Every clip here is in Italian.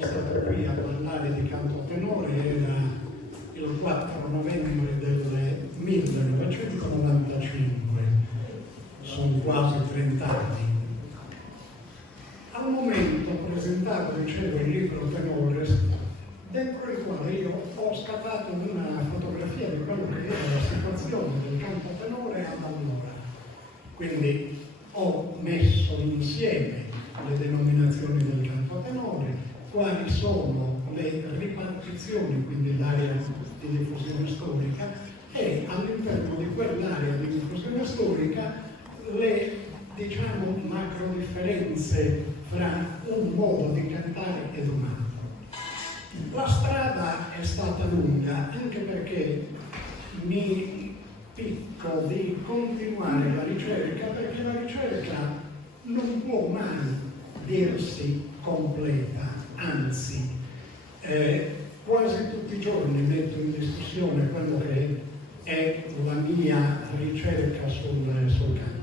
sono stato qui a parlare di canto tenore era il 4 novembre del 1995, sono quasi 30 anni. Al momento ho presentato, dicevo, il libro Tenore, dentro il quale io ho scattato una fotografia di quello che era la situazione del canto tenore ad allora. Quindi ho messo insieme le denominazioni del canto tenore, quali sono le ripartizioni, quindi l'area di diffusione storica, e all'interno di quell'area di diffusione storica le, diciamo, macro differenze fra un modo di cantare ed un altro. La strada è stata lunga anche perché mi picco di continuare la ricerca, perché la ricerca non può mai dirsi completa, anzi quasi tutti i giorni metto in discussione quello che è la mia ricerca sul canto.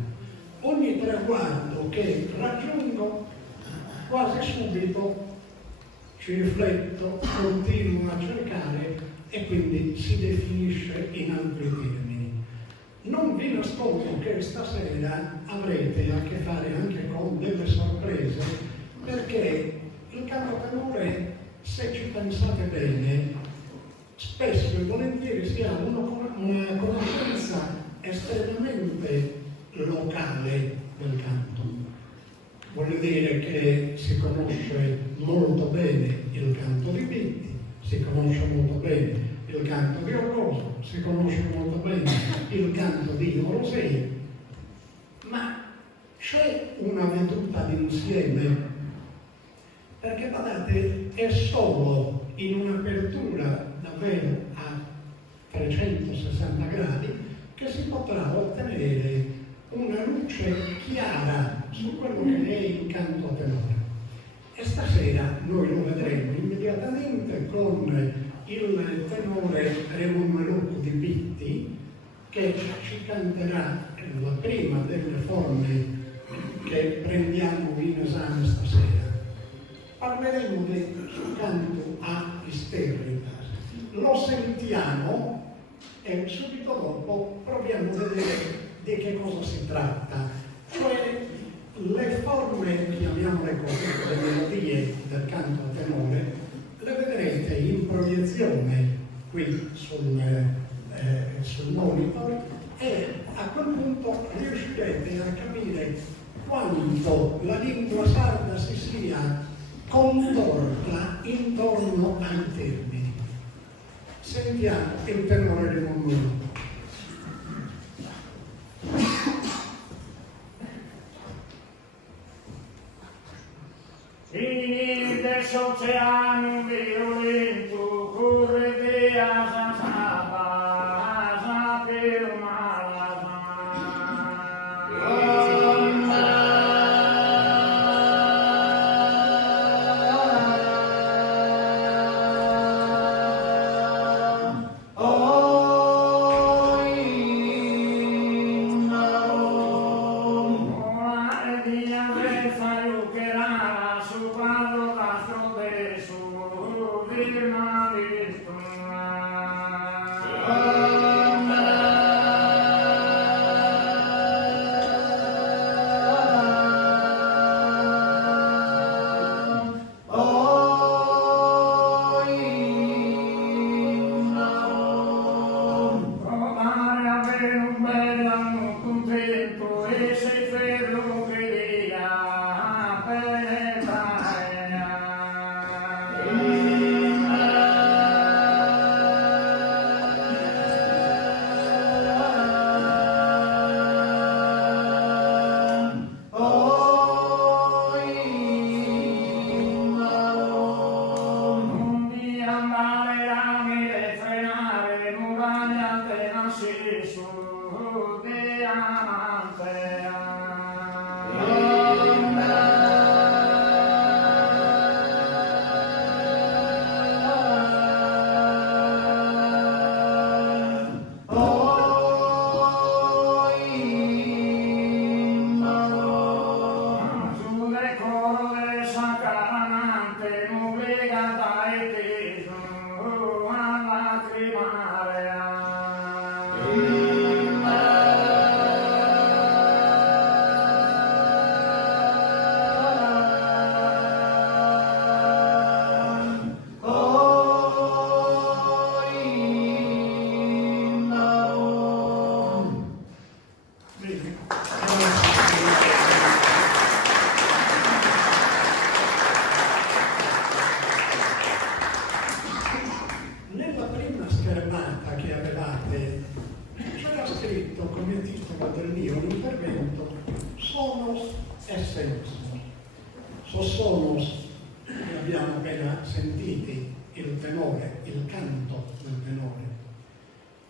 Ogni traguardo che raggiungo, quasi subito ci rifletto, continuo a cercare e quindi si definisce in altri termini. Non vi nascondo che stasera avrete a che fare anche con delle sorprese, perché il canto tenore, se ci pensate bene, spesso e volentieri si ha una conoscenza estremamente locale del canto. Voglio dire che si conosce molto bene il canto di Pitti, si conosce molto bene il canto di Orgoso, si conosce molto bene il canto di Orosei, ma c'è una veduta d'insieme, perché guardate, è solo in un'apertura davvero a 360 gradi che si potrà ottenere una luce chiara su quello che è il canto tenore. E stasera noi lo vedremo immediatamente con il tenore Raymond Melucco di Pitti, che ci canterà la prima delle forme che prendiamo in esame stasera. Parleremo del canto a Isterritas. Lo sentiamo e subito dopo proviamo a vedere di che cosa si tratta. Cioè le forme, chiamiamole così, le melodie del canto a tenore, le vedrete in proiezione qui sul monitor, e a quel punto riuscirete a capire quanto la lingua sarda si sia contorta intorno ai termini. Sentiamo il tenore di Monmouth. Il dell'oceano violento corre via Sasaba per e senso. Sono che abbiamo appena sentiti, il tenore, il canto del tenore.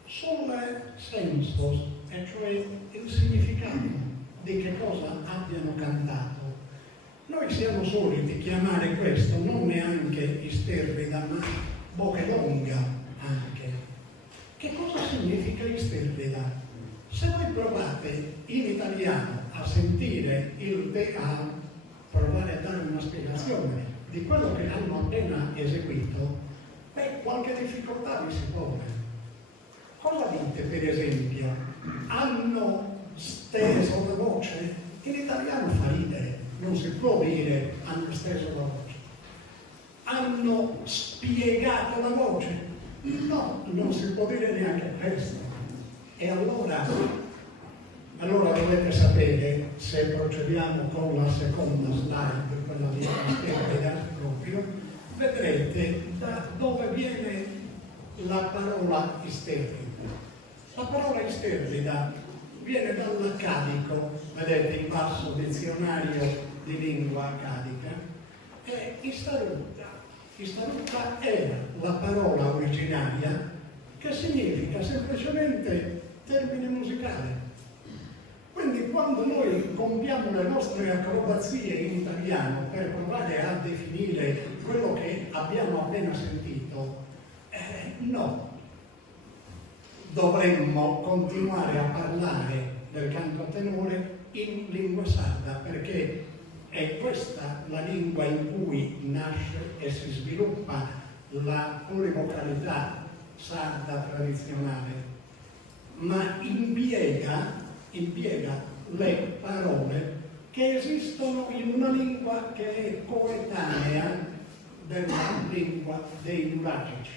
Sul senso, e cioè il significato di che cosa abbiano cantato. Noi siamo soliti chiamare questo non neanche isterrida, ma bochelonga anche. Che cosa significa isterrida? Se voi provate in italiano a sentire a provare a dare una spiegazione di quello che hanno appena eseguito, qualche difficoltà vi si pone. Cosa dite, per esempio? Hanno steso la voce? In italiano fa ridere, non si può dire hanno steso la voce. Hanno spiegato la voce? No, non si può dire neanche questo. E allora dovete sapere, se procediamo con la seconda slide, quella di isterrida proprio, vedrete da dove viene la parola isterrida. La parola isterrida viene dall'accadico, vedete in basso dizionario di lingua accadica, e istaruta. Istaruta era la parola originaria che significa semplicemente termine musicale. Quindi quando noi compiamo le nostre acrobazie in italiano per provare a definire quello che abbiamo appena sentito, no. Dovremmo continuare a parlare del canto a tenore in lingua sarda, perché è questa la lingua in cui nasce e si sviluppa la plurivocalità sarda tradizionale, ma impiega le parole che esistono in una lingua che è coetanea della lingua dei nuragici,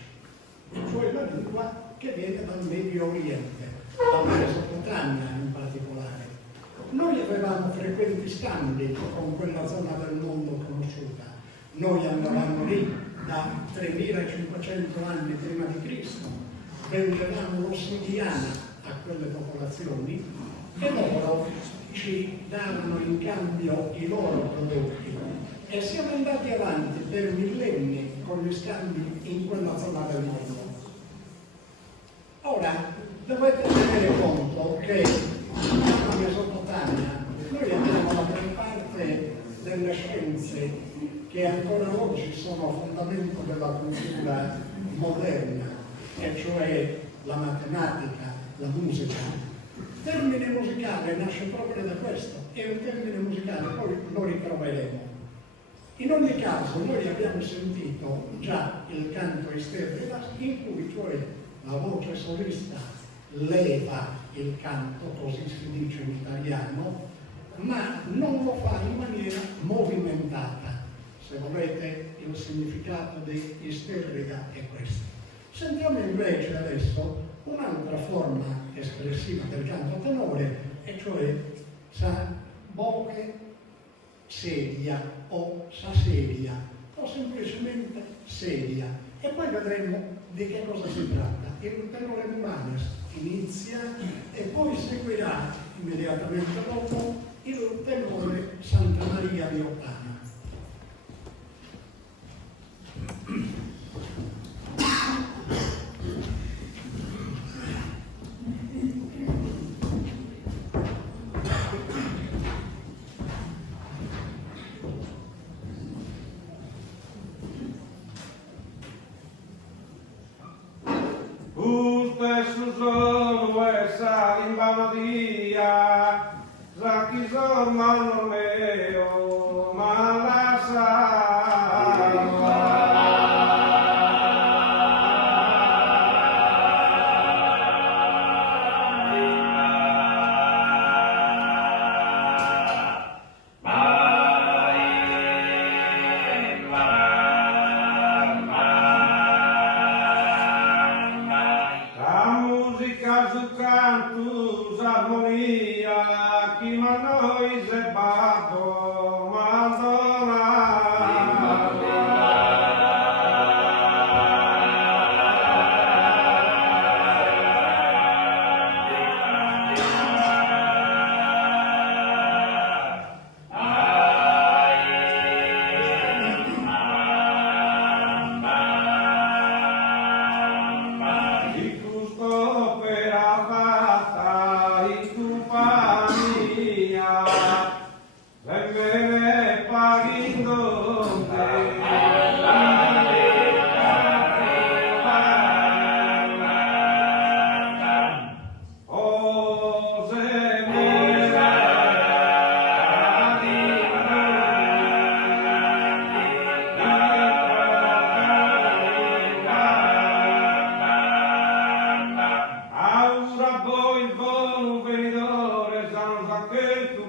cioè la lingua che viene dal Medio Oriente, dalla Mesopotamia in particolare. Noi avevamo frequenti scambi con quella zona del mondo conosciuta. Noi andavamo lì da 3500 anni prima di Cristo, vendevamo l'ossidiana a quelle popolazioni e loro ci davano in cambio i loro prodotti. E siamo andati avanti per millenni con gli scambi in quella zona del mondo. Ora, dovete tenere conto che nella Mesopotamia noi abbiamo la gran parte delle scienze che ancora oggi sono a fondamento della cultura moderna, e cioè la matematica, la musica. Il termine musicale nasce proprio da questo, è un termine musicale, poi lo ritroveremo. In ogni caso, noi abbiamo sentito già il canto isterrida, in cui cioè la voce solista leva il canto, così si dice in italiano, ma non lo fa in maniera movimentata. Se volete, il significato di isterrida è questo. Sentiamo invece adesso un'altra forma espressiva del canto a tenore, e cioè sa boche sedia o sa sedia o semplicemente sedia, e poi vedremo di che cosa si tratta. Il tenore Muranes inizia e poi seguirà immediatamente dopo il tenore Santa Maria di Ottana.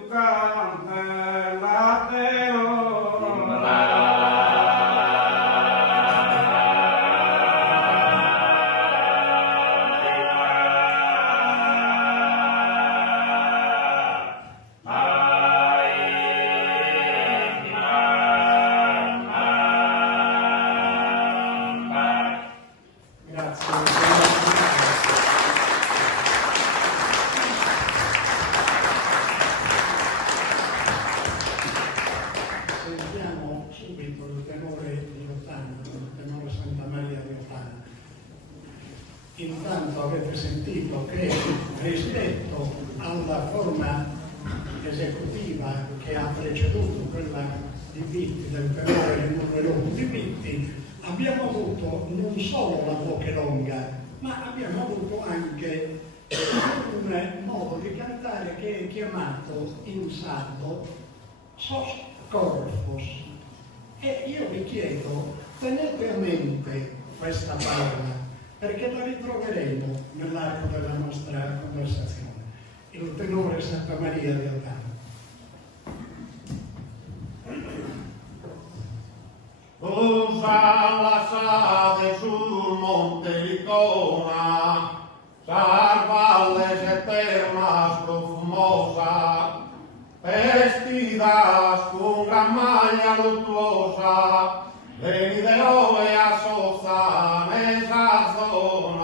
canta la tenora. Sentiamo subito il tenore di Ottana, il tenore Santa Maria di Ottana. Intanto avete sentito che rispetto alla forma esecutiva che ha preceduto quella di Vitti, del tenore di Monrelomo di Vitti, abbiamo avuto non solo la voce longa, ma abbiamo avuto anche un modo di cantare che è chiamato in sardo sos corpus. E io vi chiedo, tenete a mente questa parola, perché la ritroveremo nell'arco della nostra conversazione. Il tenore Santa Maria di Ottana. Usa la sade sul monte Icona, sarvalles eternas profumosa, vestidas con gran maglia luttuosa, venidero e asozan esa zona.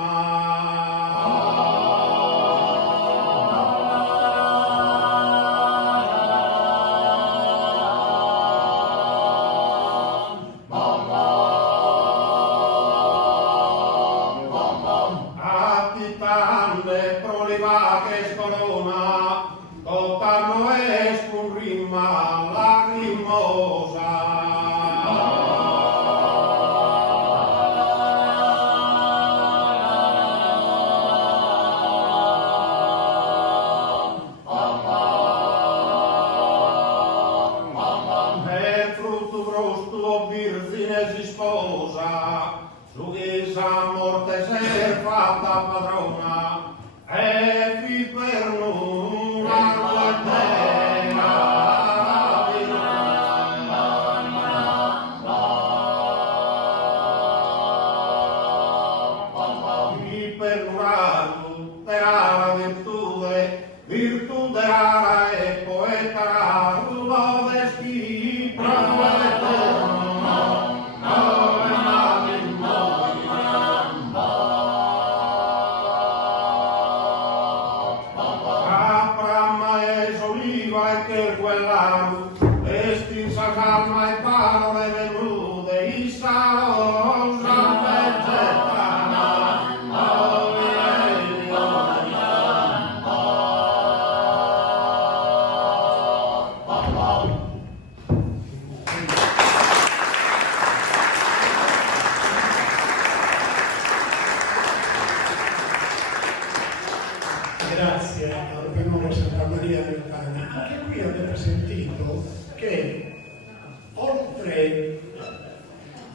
Grazie al tenore Santa Maria di Ottana. Anche qui avete sentito che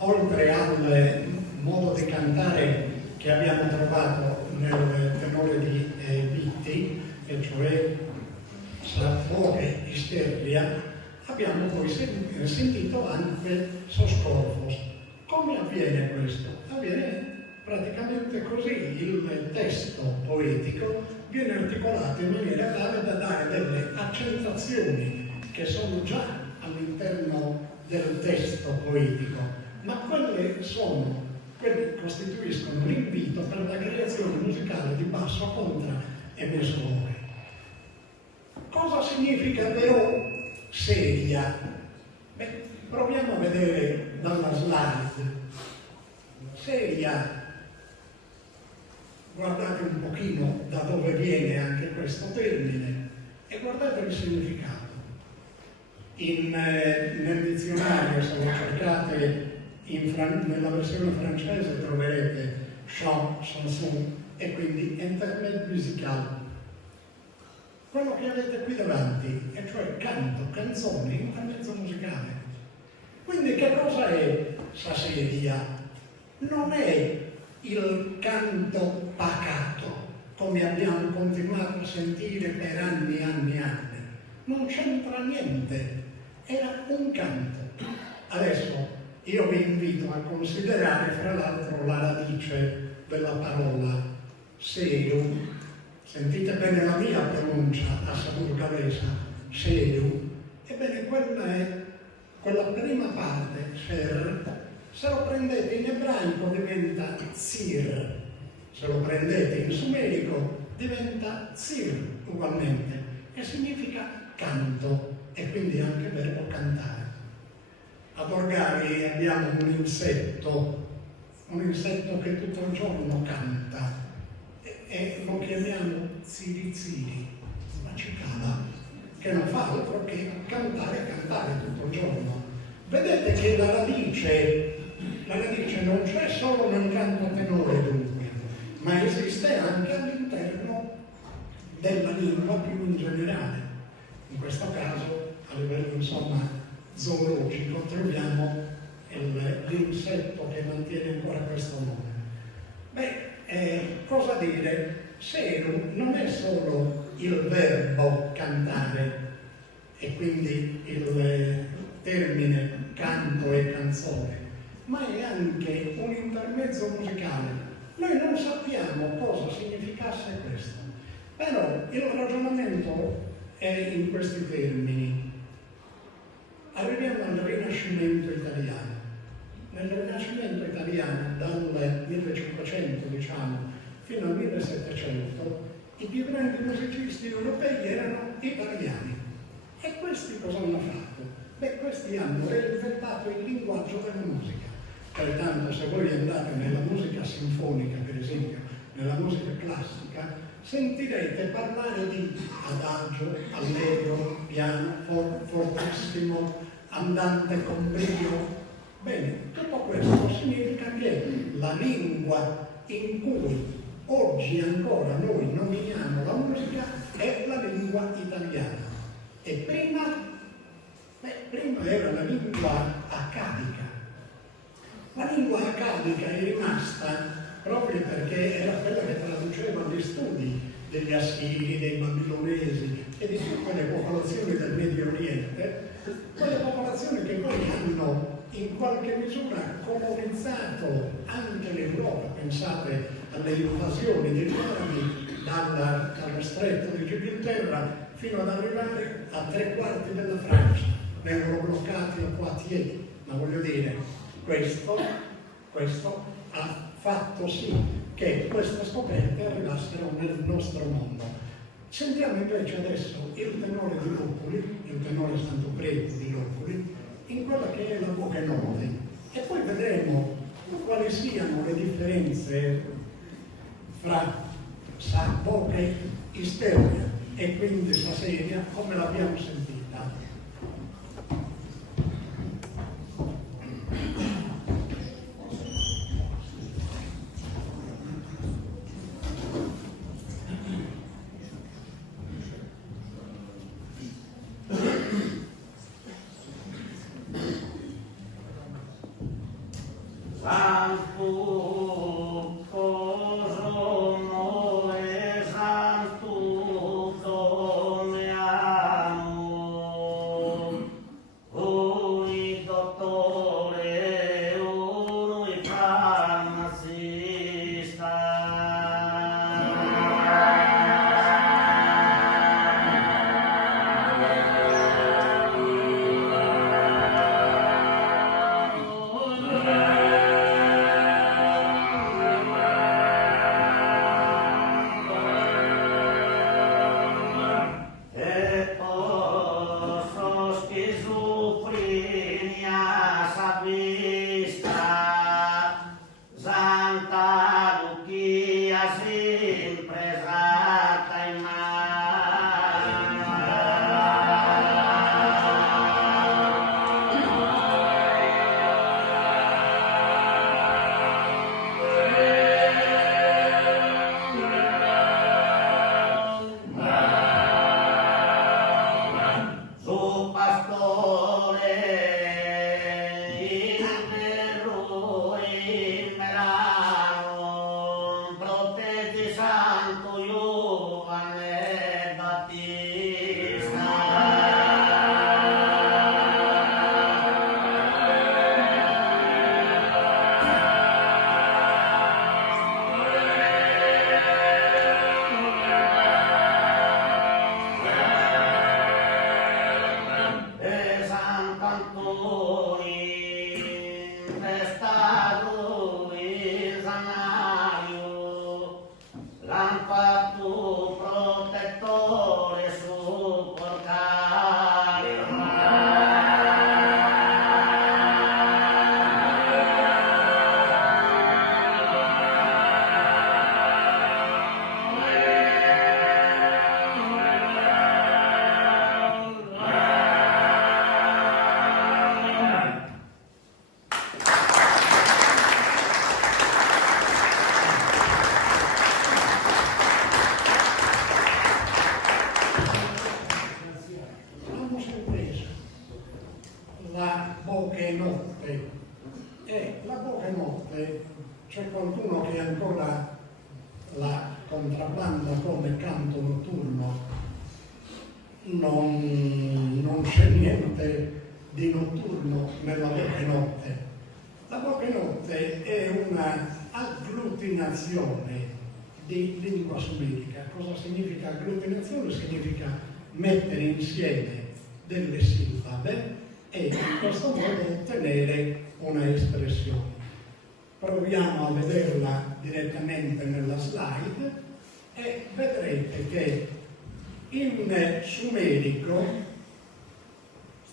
oltre al modo di cantare che abbiamo trovato nel tenore di Vitti, e cioè voce isteria, abbiamo poi sentito anche Soscorfos. Come avviene questo? Avviene praticamente così: il testo poetico viene articolato in maniera tale da dare delle accentuazioni che sono già all'interno del testo poetico, ma quelle costituiscono l'invito per la creazione musicale di basso, contra e mescolore. Cosa significa però seria? Beh, proviamo a vedere dalla slide. Seria. Guardate un pochino da dove viene anche questo termine e guardate il significato. Nel dizionario, se lo cercate nella versione francese, troverete chant, chanson e quindi intermède musical. Quello che avete qui davanti, e cioè canto, canzone, intermezzo musicale. Quindi che cosa è Saseria? Non è il canto pacato, come abbiamo continuato a sentire per anni e anni e anni. non c'entra niente, era un canto. Adesso io vi invito a considerare fra l'altro la radice della parola Seu. Sentite bene la mia pronuncia a saburgalesa, Seu. Ebbene, quella è quella prima parte, Sher. Se lo prendete in ebraico diventa Zir, se lo prendete in sumerico diventa Zir ugualmente, e significa canto, e quindi anche verbo cantare. Ad Orgari abbiamo un insetto che tutto il giorno canta, e lo chiamiamo ziri, la cicala, che non fa altro che cantare tutto il giorno. Vedete che la radice non c'è solo nel canto tenore dunque, ma esiste anche all'interno della lingua più in generale. In questo caso, a livello zoologico, troviamo l'insetto che mantiene ancora questo nome. Cosa dire? Seu non è solo il verbo cantare, e quindi il termine canto e canzone, ma è anche un intermezzo musicale. Noi non sappiamo cosa significasse questo, però il ragionamento è in questi termini. Arriviamo al Rinascimento italiano. Nel Rinascimento italiano, dal 1500 fino al 1700, i più grandi musicisti europei erano italiani. E questi cosa hanno fatto? Questi hanno reinventato il linguaggio della musica. Pertanto, se voi andate nella musica sinfonica, per esempio, nella musica classica, sentirete parlare di adagio, allegro, piano, fortissimo, andante con brio. Bene, tutto questo significa che la lingua in cui oggi ancora noi nominiamo la musica è la lingua italiana. E prima era la lingua accadica. La lingua accadica è rimasta proprio perché era quella che traduceva gli studi degli Assiri, dei Babilonesi e di tutte le popolazioni del Medio Oriente, quelle popolazioni che poi hanno in qualche misura colonizzato anche l'Europa. Pensate alle invasioni degli arabi dallo stretto di Gibilterra fino ad arrivare a 3/4 della Francia, vengono bloccati a Poitiers. Ma voglio dire, questo ha fatto sì che queste scoperte arrivassero nel nostro mondo. Sentiamo invece adesso il tenore di Lupoli, il tenore Santo Prete di Lupoli, in quella che è la Bocche Notte, e poi vedremo quali siano le differenze fra Bocche Isteria e quindi Saseria, come l'abbiamo sentita. Santo, e Sant'Antoni testato in sanario, l'han fatto protettore su portario. Abbiamo sempre la Bochenotte. E la Bochenotte, c'è qualcuno che ancora la contrabbanda come canto notturno. Non c'è niente di notturno nella Bochenotte. La Bochenotte è una agglutinazione di lingua sumerica. Cosa significa agglutinazione? Significa mettere insieme delle sillabe e in questo modo ottenere una espressione. Proviamo a vederla direttamente nella slide e vedrete che in sumerico,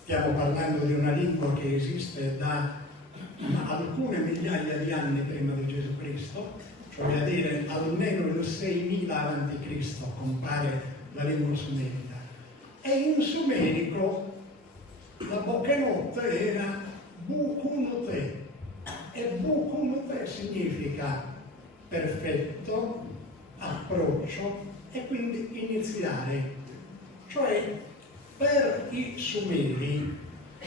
stiamo parlando di una lingua che esiste da alcune migliaia di anni prima di Gesù Cristo, cioè a dire almeno il 6000 a.C. compare la lingua sumerica. E in sumerico la Bochenotte era Bukunote, e Bukunote significa perfetto, approccio e quindi iniziare. Cioè per i sumeri,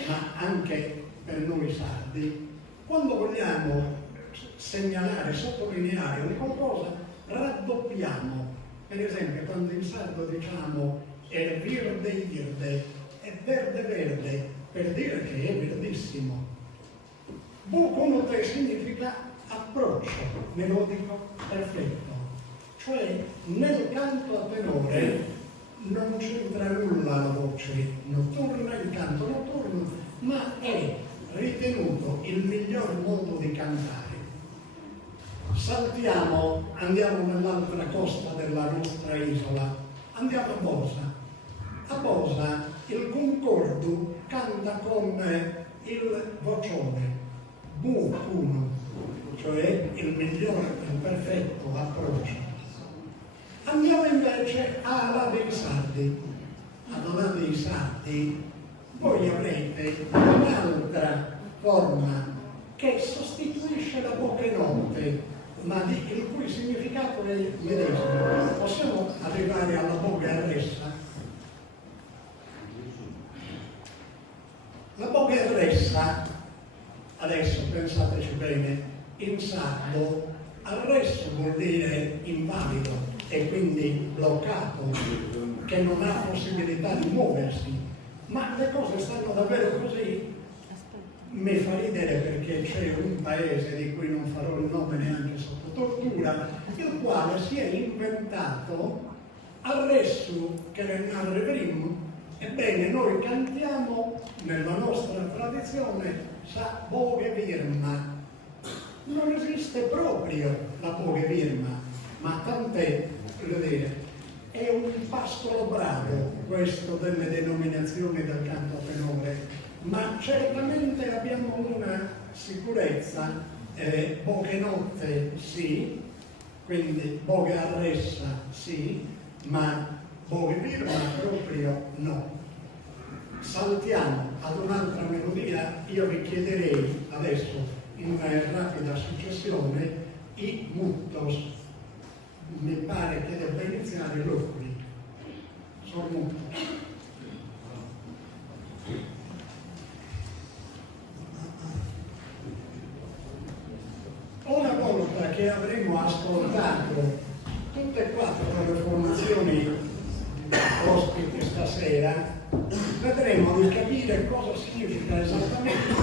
ma anche per noi sardi, quando vogliamo segnalare, sottolineare un qualcosa, raddoppiamo. Per esempio, quando in sardo diciamo è verde, è verde, per dire che è verdissimo. Buconote significa approccio melodico perfetto. Cioè, nel canto a tenore non c'entra nulla la voce notturna, il canto notturno, ma è ritenuto il miglior modo di cantare. Saltiamo, andiamo nell'altra costa della nostra isola, andiamo a Bosa. A Bosa il concordo canta con il vocione Bu-1, cioè il migliore, il perfetto approccio. Andiamo invece alla dei Sardi. Ad Alà dei Sardi voi avrete un'altra forma che sostituisce la Bochenotte, ma il cui significato è il medesimo. Possiamo arrivare alla Boga Arressa? La Boga Arressa, adesso pensateci bene, in sardo arresso vuol dire invalido e quindi bloccato, che non ha possibilità di muoversi. Ma le cose stanno davvero così? Mi fa ridere perché c'è un paese di cui non farò il nome neanche sotto tortura, il quale si è inventato arresso che renare prim. Ebbene, noi cantiamo nella nostra tradizione sa Boge Virma. Non esiste proprio la Boge Virma, ma tant'è, voglio dire, è un pascolo bravo questo delle denominazioni del canto a tenore, ma certamente abbiamo una sicurezza, Bochenotte sì, quindi Boge Arressa sì, ma Boge Virma proprio no. Saltiamo ad un'altra melodia, io vi chiederei adesso in rapida successione i Muttos. Mi pare che debba iniziare l'Oculi. Sono Muttos. Una volta che avremo ascoltato tutte e quattro le formazioni ospiti stasera, vedremo di capire cosa significa esattamente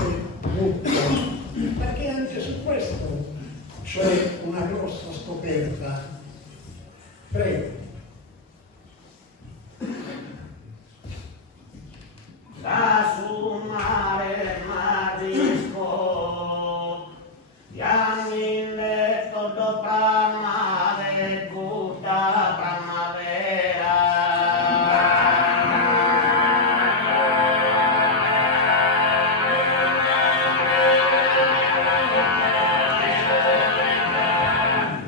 Muttos, perché anche su questo c'è una grossa scoperta. Prego. da sul mare marisco, Yamin todo pramare kuda primavera.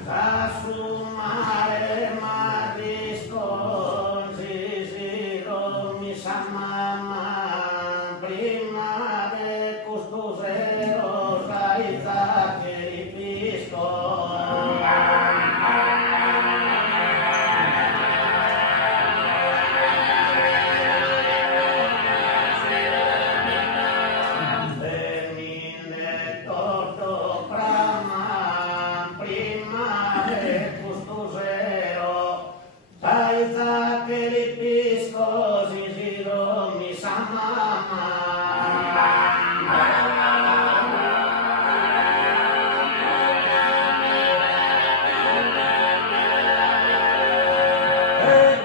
Da sul mare marisco, sisiro mi samama, prima de custusero saiza che ripisco. Venine torto prama, prima de custusero saiza che ripisco, sisiro mi samama.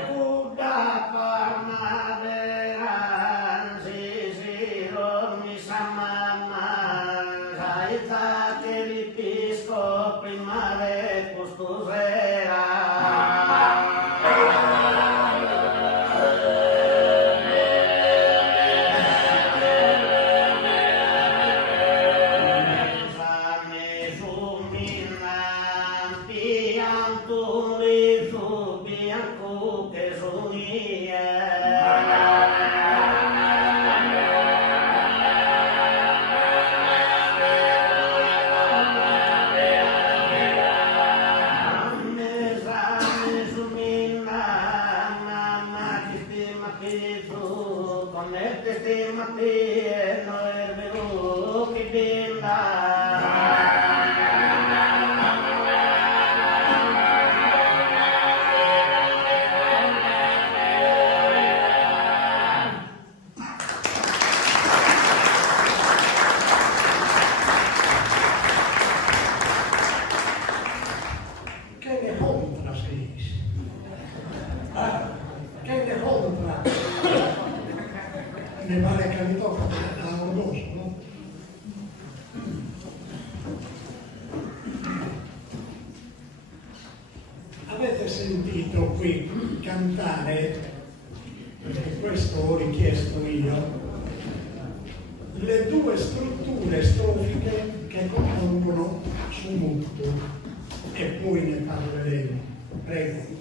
Kuda primavera, sisiro mi samama, saiza che ripisco, primavera custusera. Che ne contra sei? Che ne contra? Mi pare che mi tocca a Orgoso, no? Avete sentito qui cantare, perché questo ho richiesto io, le due strutture strofiche che compongono su Mutu, e poi ne parleremo. Prego.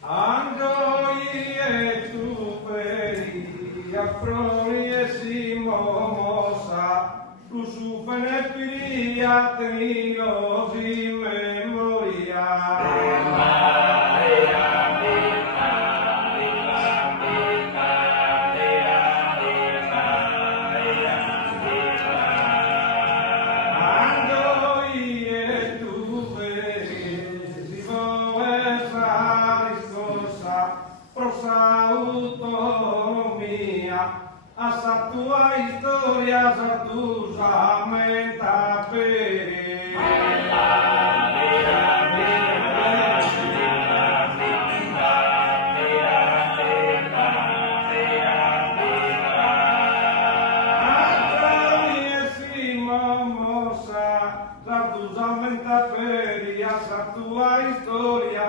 Andoi e tu peri, affroni e si mosa, tu su fenefiria tenilosi memoria. Andoi e tu peri, si voesa riscossa, prosa autonomia, a sa tua historia, sa tu samenta peri. Sa tua historia,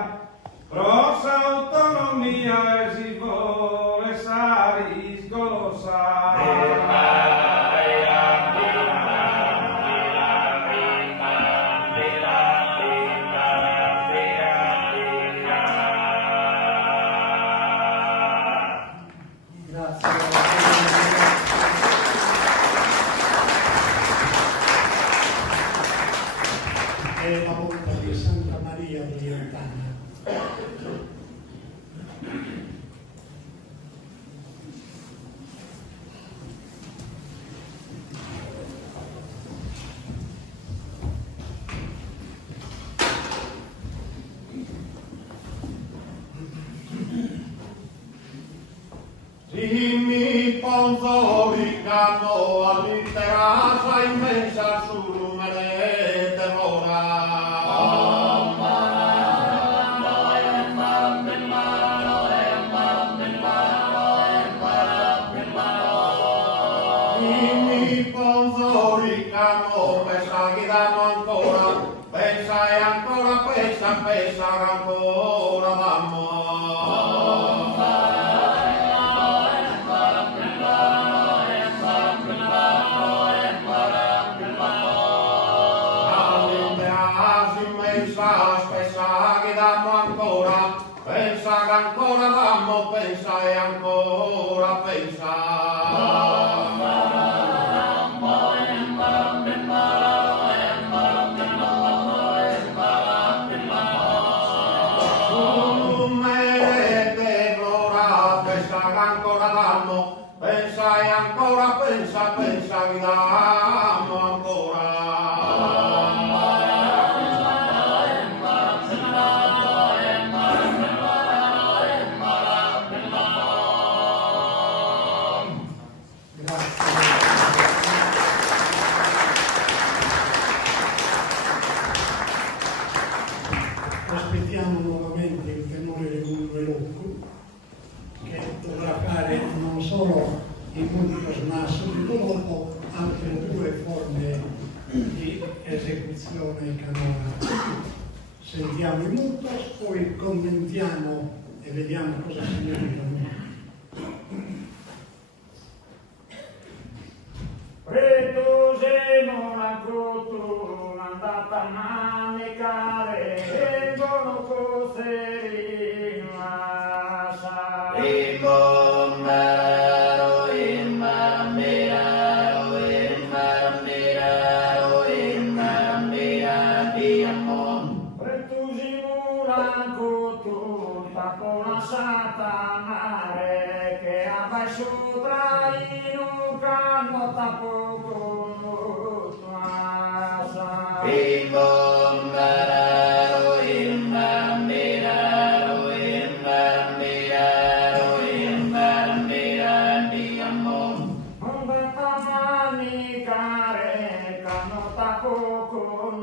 prosa autonomia e si vuole sa riscossa. È la volta di Santa Maria di Ortana. pensare ancora d'amore. Pensa che ancora d'ammo, pensa e ancora pensa. Tu me te l'ora, pensa che ancora d'ammo, pensa e ancora pensa, pensa che d'ammo ancora. Aspettiamo nuovamente il tenore del Mungo Elocco, che dovrà fare non solo il Mungo ma subito dopo altre due forme di esecuzione canora. Sentiamo i mutos, poi commentiamo e vediamo cosa significano. Retose non ancora andata a manicare e buono coserino asa. Imbombero, immarammiraro, immarammiraro, immarammiradiamon. Retusi muranco tutta con la satanare che abbaixo traino canno tapo con asa. Imbombero, immarammiraro, immarammiraro, immarammiradiamon. Non detta manicare canno tapo con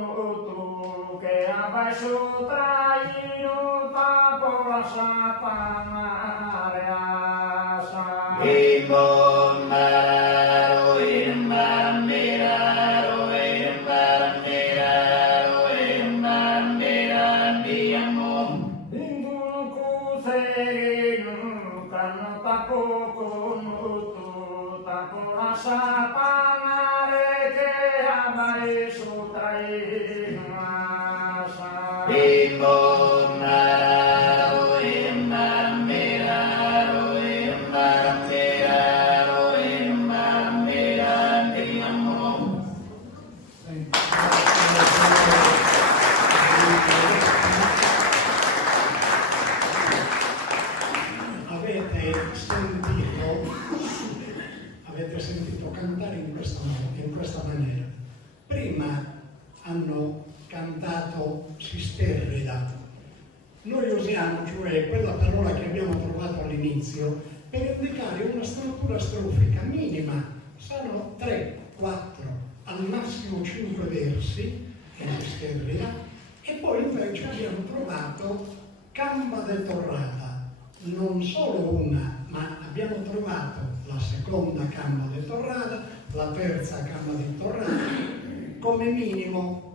tu che abbaixo traino tapo la satanare asa. Imbombero, immarammiraro, immarammiraro, immarammiradiamon. Ninguno coserino canno tapo con tu tapo la satanare che abbaixo traino asa. Imbombero, immarammiraro, immarammiraro, immarammiradiamon. Avete sentito cantare in questa maniera. Prima hanno cantato sisterrida. Noi usiamo, cioè, quella parola che abbiamo trovato all'inizio per indicare una struttura strofica minima. Sono 3, 4, al massimo 5 versi, che è sisterrida, e poi invece abbiamo trovato gamba detorrata. Non solo una, ma abbiamo trovato la seconda gamba detorrata, la terza gamba detorrata, come minimo.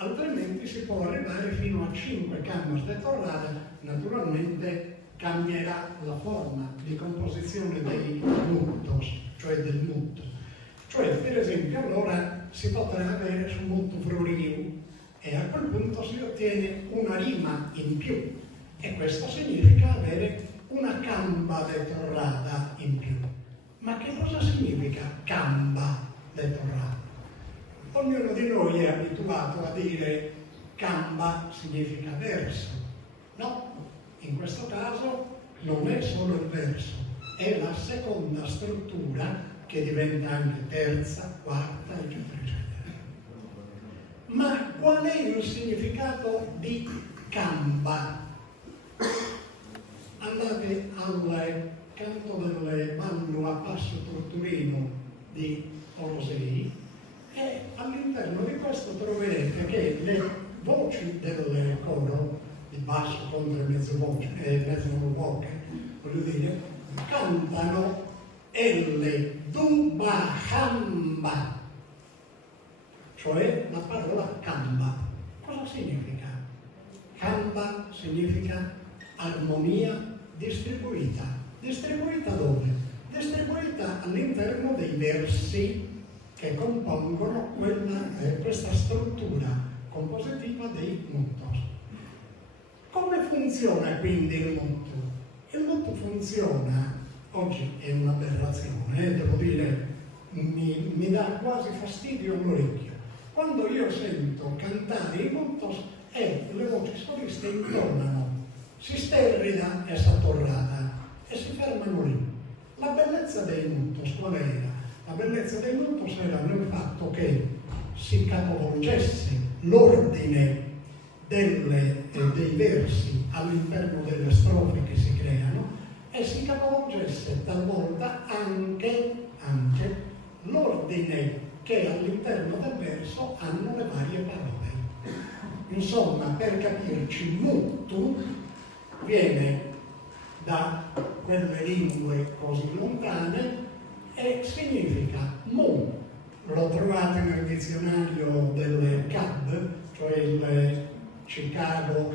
Altrimenti si può arrivare fino a 5 gambas detorrate, naturalmente cambierà la forma di composizione dei muttos, cioè del mutto. Cioè, per esempio, allora si potrà avere su mutto floriu e a quel punto si ottiene una rima in più e questo significa avere una gamba detorrata in più. Ma che cosa significa gamba detorrata? Ognuno di noi è abituato a dire gamba significa verso. No, in questo caso non è solo il verso, è la seconda struttura che diventa anche terza, quarta, eccetera, eccetera. Ma qual è il significato di gamba? Andate al canto del ballo a passo torturino di Orosei e all'interno di questo troverete che le voci del coro, di basso, contro e mezzo voce, voce, voglio dire, cantano elle duba hamba, cioè la parola gamba. Cosa significa? Canta significa armonia distribuita. Distribuita dove? Distribuita all'interno dei versi che compongono questa struttura compositiva dei motto. Come funziona quindi il motto? Il motto funziona, oggi è un'aberrazione, devo dire, mi dà quasi fastidio all'orecchio. Quando io sento cantare i mottos e le voci soliste intonano si sterrida e s'attorrata e si fermano lì. La bellezza dei mottos qual era? La bellezza dei mottos era nel fatto che si capovolgesse l'ordine dei versi all'interno delle strofe che si creano e si capovolgesse talvolta anche l'ordine che all'interno del verso hanno le varie parole. Insomma, per capirci, muttu viene da quelle lingue così lontane e significa mu. Lo trovate nel dizionario del CAD, cioè il Chicago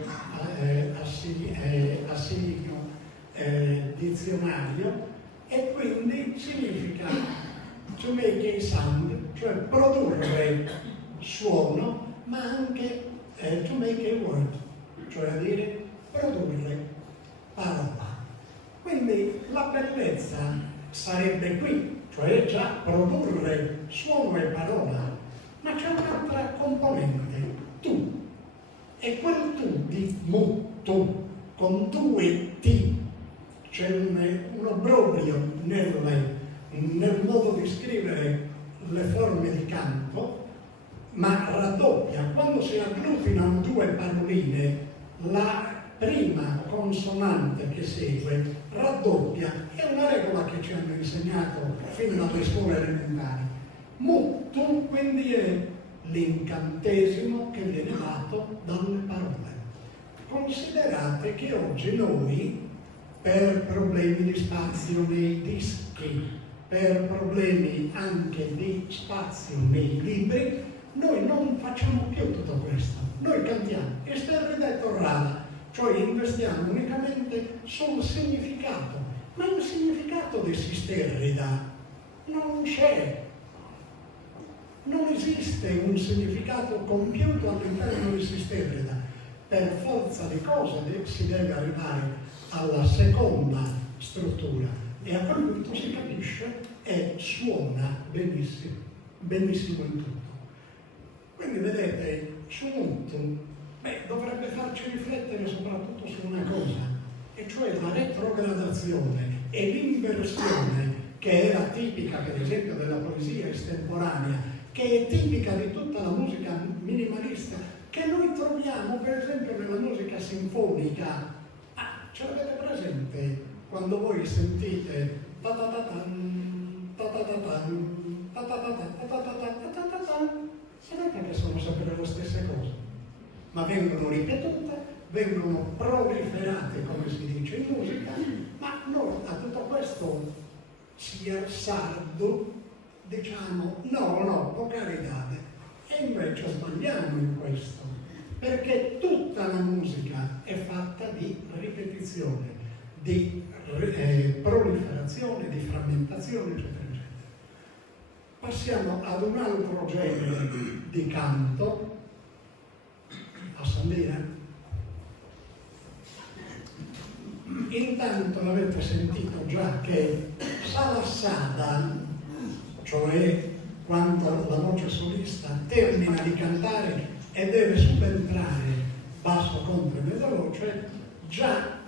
Assinio dizionario, e quindi significa to make a sound, cioè produrre suono, ma anche to make a word, cioè a dire produrre parola. Quindi la bellezza sarebbe qui, cioè già produrre suono e parola, ma c'è un'altra componente, tu. E quel tu di muttu con due T, c'è un obbrobrio nel modo di scrivere le forme di canto, ma raddoppia. Quando si agglutinano due paroline, la prima consonante che segue raddoppia. È una regola che ci hanno insegnato fino alle scuole elementari. Muttu quindi è l'incantesimo che viene dato dalle parole. Considerate che oggi noi, per problemi di spazio nei dischi, per problemi anche di spazio nei libri, noi non facciamo più tutto questo. Noi cantiamo esterrida e torrada, cioè investiamo unicamente sul significato, ma il significato di sisterrida non c'è. Non esiste un significato compiuto all'interno di sisterrida. Per forza di cose si deve arrivare alla seconda struttura e a quel punto si capisce e suona benissimo, benissimo in tutto. Quindi vedete, su muttu dovrebbe farci riflettere soprattutto su una cosa, e cioè la retrogradazione e l'inversione che era tipica per esempio della poesia estemporanea, che è tipica di tutta la musica minimalista, che noi troviamo per esempio nella musica sinfonica. Ce l'avete presente quando voi sentite sapete che sono sempre le stesse cose, ma vengono ripetute, vengono proliferate, come si dice in musica, ma noi a tutto questo sardo diciamo no, po' carità, e invece sbagliamo in questo, perché tutta la musica è fatta di ripetizione, di proliferazione, di frammentazione, eccetera, eccetera. Passiamo ad un altro genere di canto, a sandire. Intanto avete sentito già che salassada, cioè quando la voce solista termina di cantare e deve subentrare basso, contro e mezzovoce, già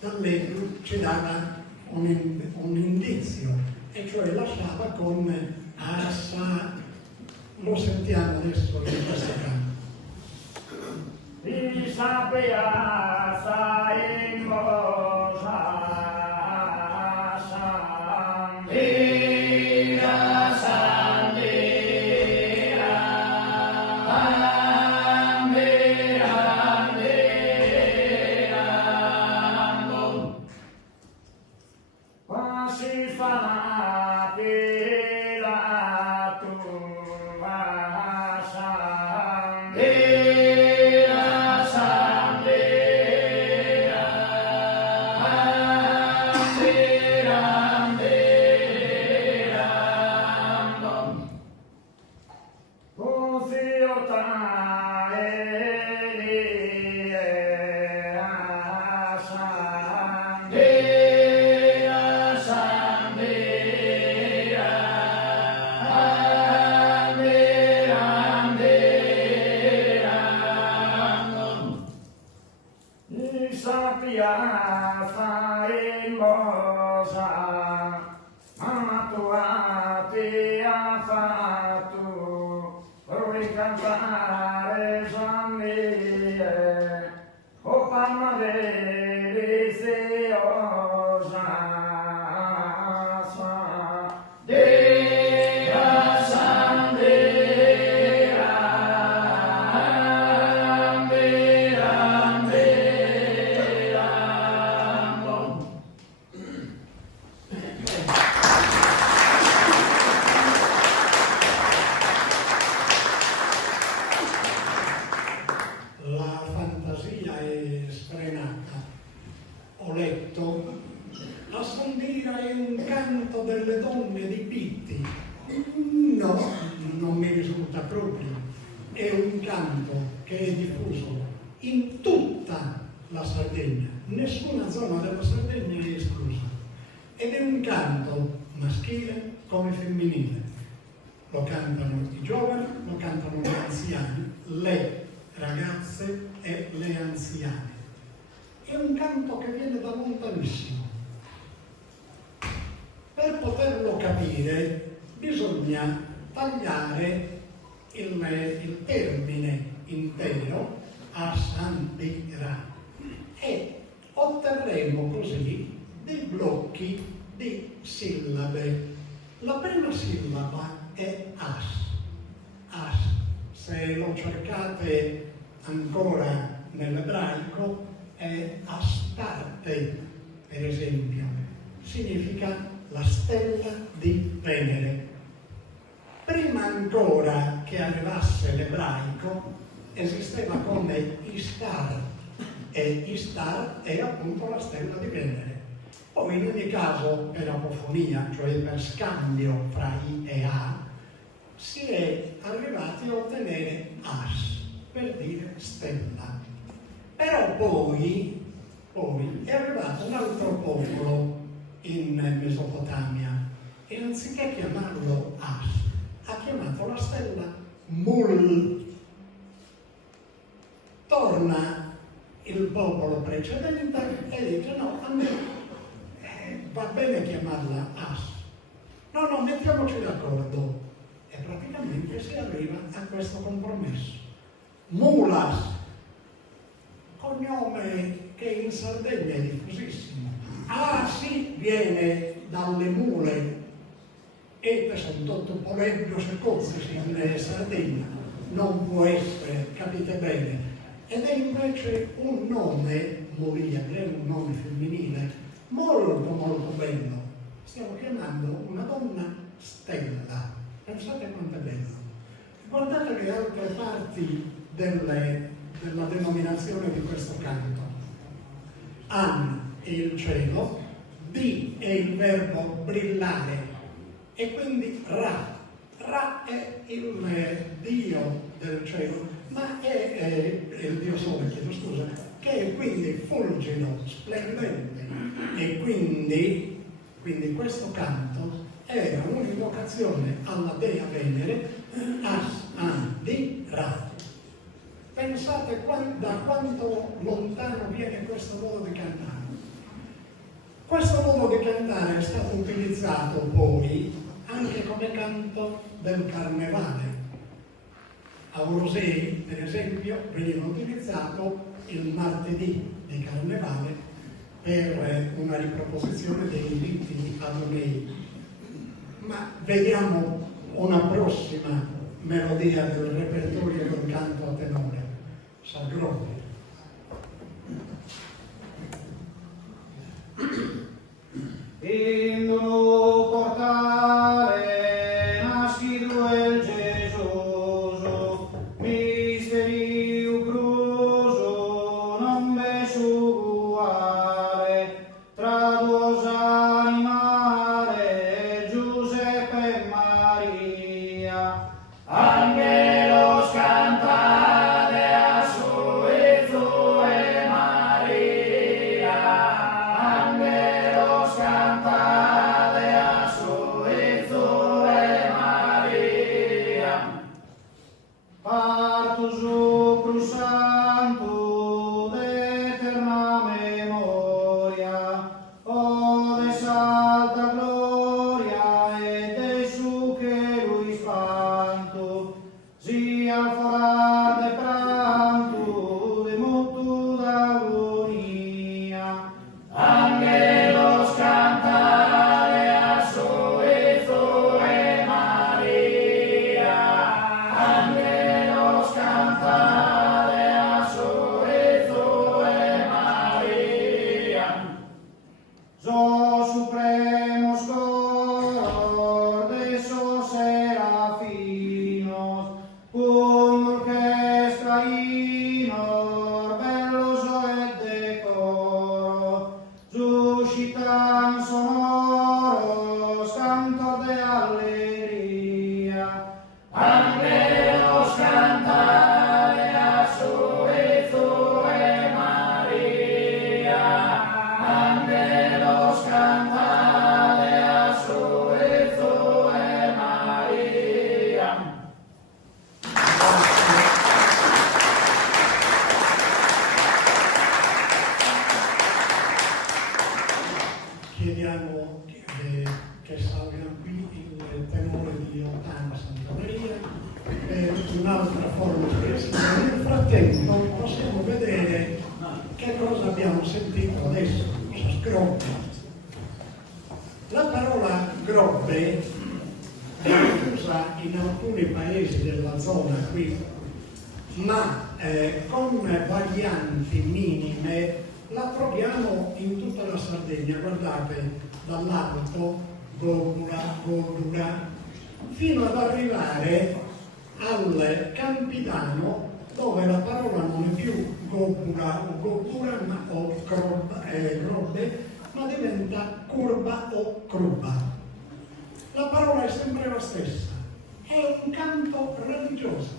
da lei ci dava un indizio, e cioè lasciava con assa. Lo sentiamo adesso in questa canto. Sande Maria faimosa, mamma tua ti ha fatto ricantare Giannie, o palma deliziosa. Dea Sandera, Dea, Dea, La fantasia è sfrenata. Ho letto la sondira è un canto delle donne di Pitti. No, non mi risulta proprio. È un canto che è diffuso in tutta la Sardegna. Nessuna zona della Sardegna è esclusa. Ed è un canto maschile come femminile. Lo cantano i giovani, lo cantano gli anziani, le ragazze e le anziane. È un canto che viene da lontanissimo. Per poterlo capire bisogna tagliare il termine intero a Sandira e otterremo così dei blocchi di sillabe. La prima sillaba è as. As. Se lo cercate ancora nell'ebraico è Astarte, per esempio. Significa la stella di Venere. Prima ancora che arrivasse l'ebraico esisteva come Istar e Istar è appunto la stella di Venere. Poi in ogni caso per apofonia, cioè per scambio fra I e A, si è arrivati a ottenere As, per dire stella. Però poi è arrivato un altro popolo in Mesopotamia e anziché chiamarlo As, ha chiamato la stella Mul. Torna il popolo precedente e dice no, a me va bene chiamarla As. No, mettiamoci d'accordo. E praticamente si arriva a questo compromesso. Mulas, cognome che in Sardegna è diffusissimo. Asi viene dalle mule e sono tutto poleggio se cose in Sardegna. Non può essere, capite bene. Ed è invece un nome, Muriel, è un nome femminile, molto bello. Stiamo chiamando una donna stella. Pensate quanto è bello. Guardate le altre parti della denominazione di questo canto. An è il cielo, Di è il verbo brillare e quindi Ra. Ra è il dio del cielo, ma è il dio sole, chiedo scusa, che è quindi fulgido, splendente. E quindi questo canto era un'invocazione alla dea Venere, As, An, Di, Ra. Pensate da quanto lontano viene questo modo di cantare. Questo modo di cantare è stato utilizzato poi anche come canto del carnevale. A Orosei, per esempio, veniva utilizzato il martedì di carnevale per una riproposizione dei riti adonei. Ma vediamo una prossima melodia del repertorio del canto a tenore, Sagrone. In uno portale nascido el Gesuso, misterio cruzo, non beso uguale, tra dos animale, Giuseppe e Maria. Angelos cantate a su Gesù e Maria. Angelos cantate a su Gesù e Maria. Partus o santo d'eterna memoria. so supremos cor de esos serafinos, cum orchestra inor bellos et decoro, suscitan sonoros cantos de alegría. Angelos cantare a su María. Angelos cantare a su María. Chiediamo che salga qui il tenore di Ottana Santa Maria per un'altra forma di espressione. Nel frattempo possiamo vedere che cosa abbiamo sentito adesso, cosa sgrobbe. La parola grobbe è usa in alcuni paesi della zona qui, ma con varianti minime la troviamo in tutta la Sardegna. Guardate, dall'alto, Gobula, Godula, fino ad arrivare al Campidano, dove la parola non è più Gobula o Gobula o grobbe, ma diventa curba o cruba. La parola è sempre la stessa, è un canto religioso,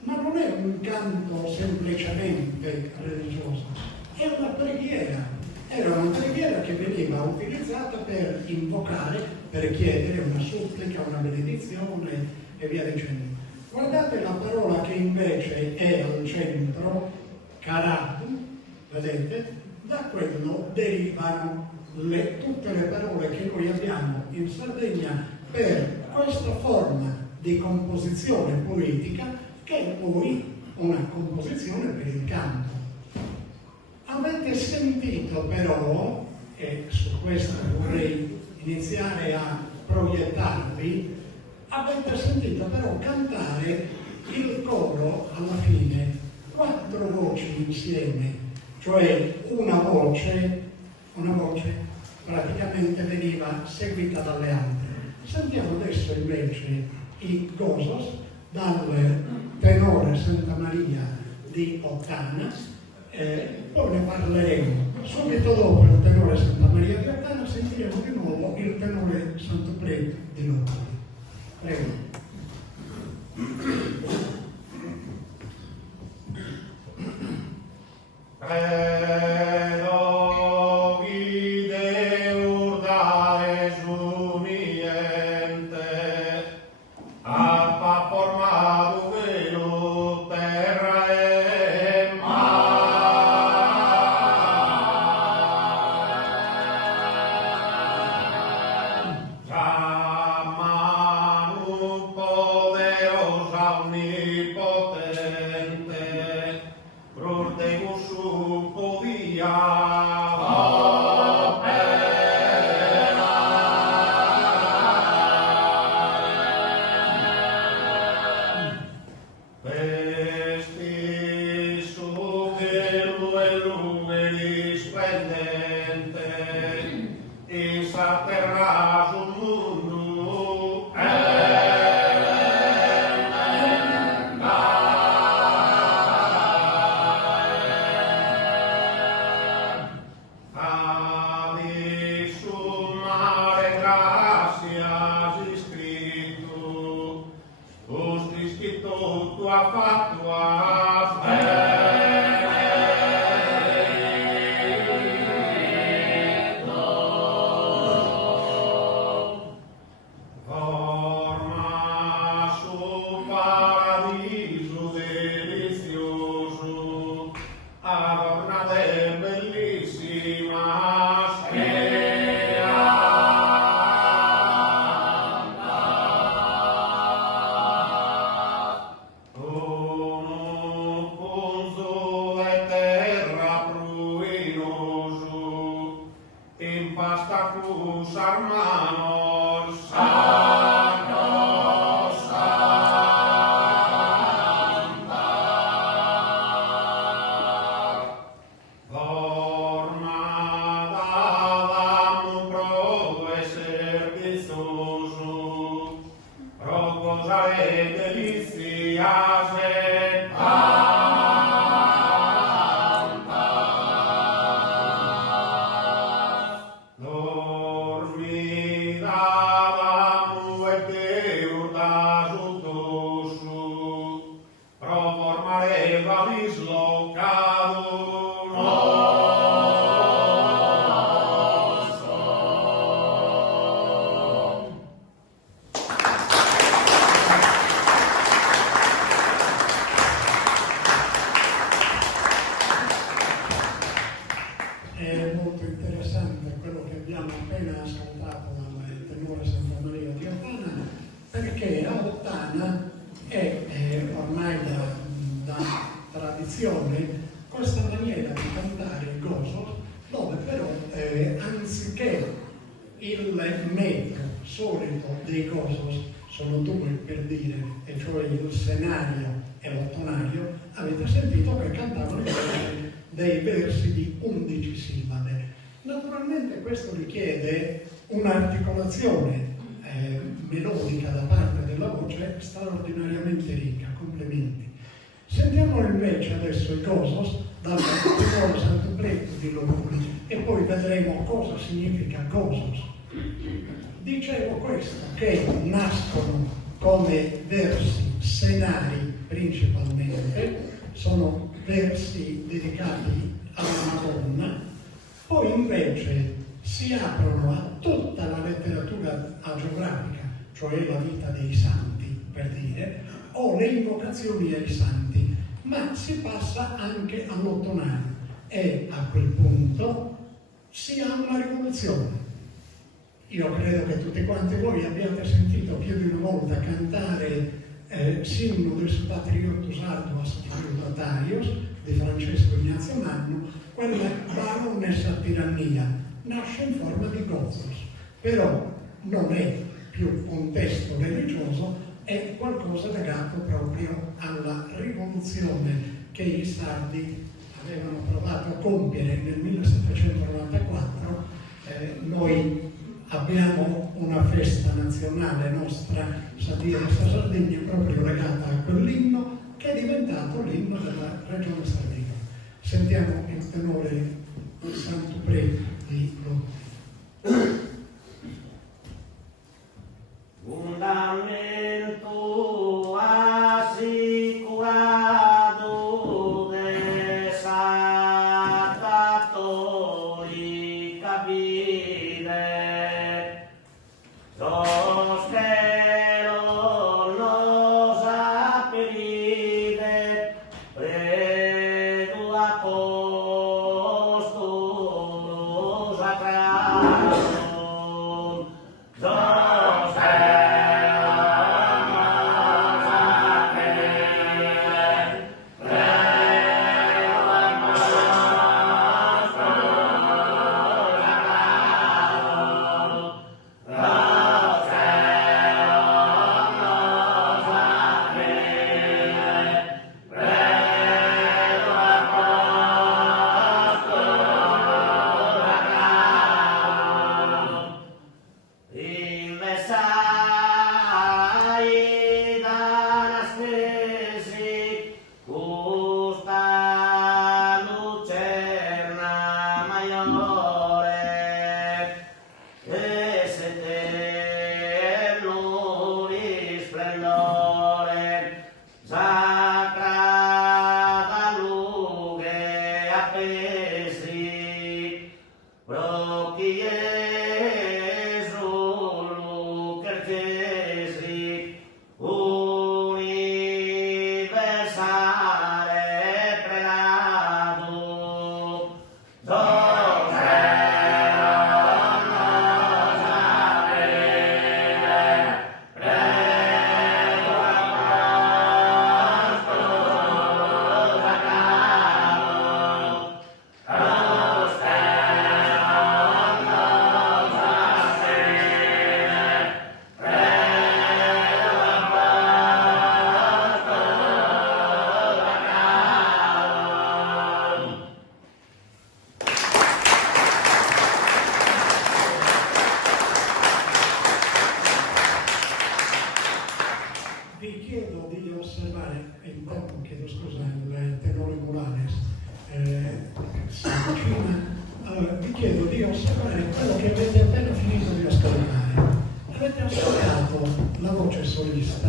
ma non è un canto semplicemente religioso, è una preghiera. Era una preghiera che veniva utilizzata per invocare, per chiedere una supplica, una benedizione e via dicendo. Guardate la parola che invece è al centro, caratu, vedete? Da quello derivano tutte le parole che noi abbiamo in Sardegna per questa forma di composizione poetica, che è poi una composizione per il canto. Avete sentito però, e su questo vorrei iniziare a proiettarvi, avete sentito però cantare il coro alla fine, 4 voci insieme, cioè una voce praticamente veniva seguita dalle altre. Sentiamo adesso invece i gozos dal tenore Santa Maria di Ottana. Poi ne parleremo. Subito dopo il tenore Santa Maria di Ottana sentiremo di nuovo il tenore Santo Prete di Lodi. Prego. Credo vide urda esuniente, appa formato velo terra e mar. Chiamano poderosa onnipotente, Proteus su podia Vesti su velo e lume risplendente, e s'atterrà sul mondo Adesso mare gracias iscritto, ostri scritto tu ha fatto a forma su paradiso delizioso, adornata e bellissima Uno punzo e terra pruinoso, impasta cus armanor sacro santa. Forma dada molto interessante quello che abbiamo appena ascoltato dal tenore Santa Maria di Ottana, perché a Ottana è ormai da tradizione questa maniera di cantare il Gosos, dove però anziché il metro solito dei Gosos sono due, per dire, e cioè il senario e l'ottonario, avete sentito che cantavano dei versi di 11 sillabe. Naturalmente questo richiede un'articolazione melodica da parte della voce straordinariamente ricca. Complimenti. Sentiamo invece adesso i Gosos dal tenore Sant'Upleto di Lomuli e poi vedremo cosa significa Gosos. Dicevo questo, che nascono come versi senari principalmente, sono versi dedicati alla Madonna, poi invece si aprono a tutta la letteratura agiografica, cioè la vita dei santi, per dire, o le invocazioni ai santi, ma si passa anche all'ottonario e a quel punto si ha una rivoluzione. Io credo che tutti quanti voi abbiate sentito più di una volta cantare Sinno del Patriotus Arduas Tributatarios di Francesco Ignazio Magno, quella baronessa tirannia, nasce in forma di Gosos, però non è più un testo religioso, è qualcosa legato proprio alla rivoluzione che i sardi avevano provato a compiere nel 1794. Noi abbiamo una festa nazionale nostra, Sadiresta Sardegna, proprio legata a quell'inno che è diventato l'inno della regione Sardegna. Sentiamo il tenore Sant'Upleto di Lomuli. Fundamento assicurado de saltatori capire, los que nos apelide, predo apóstolos atrason, los vi chiedo di osservare quello che avete appena finito di ascoltare. Avete ascoltato la voce solista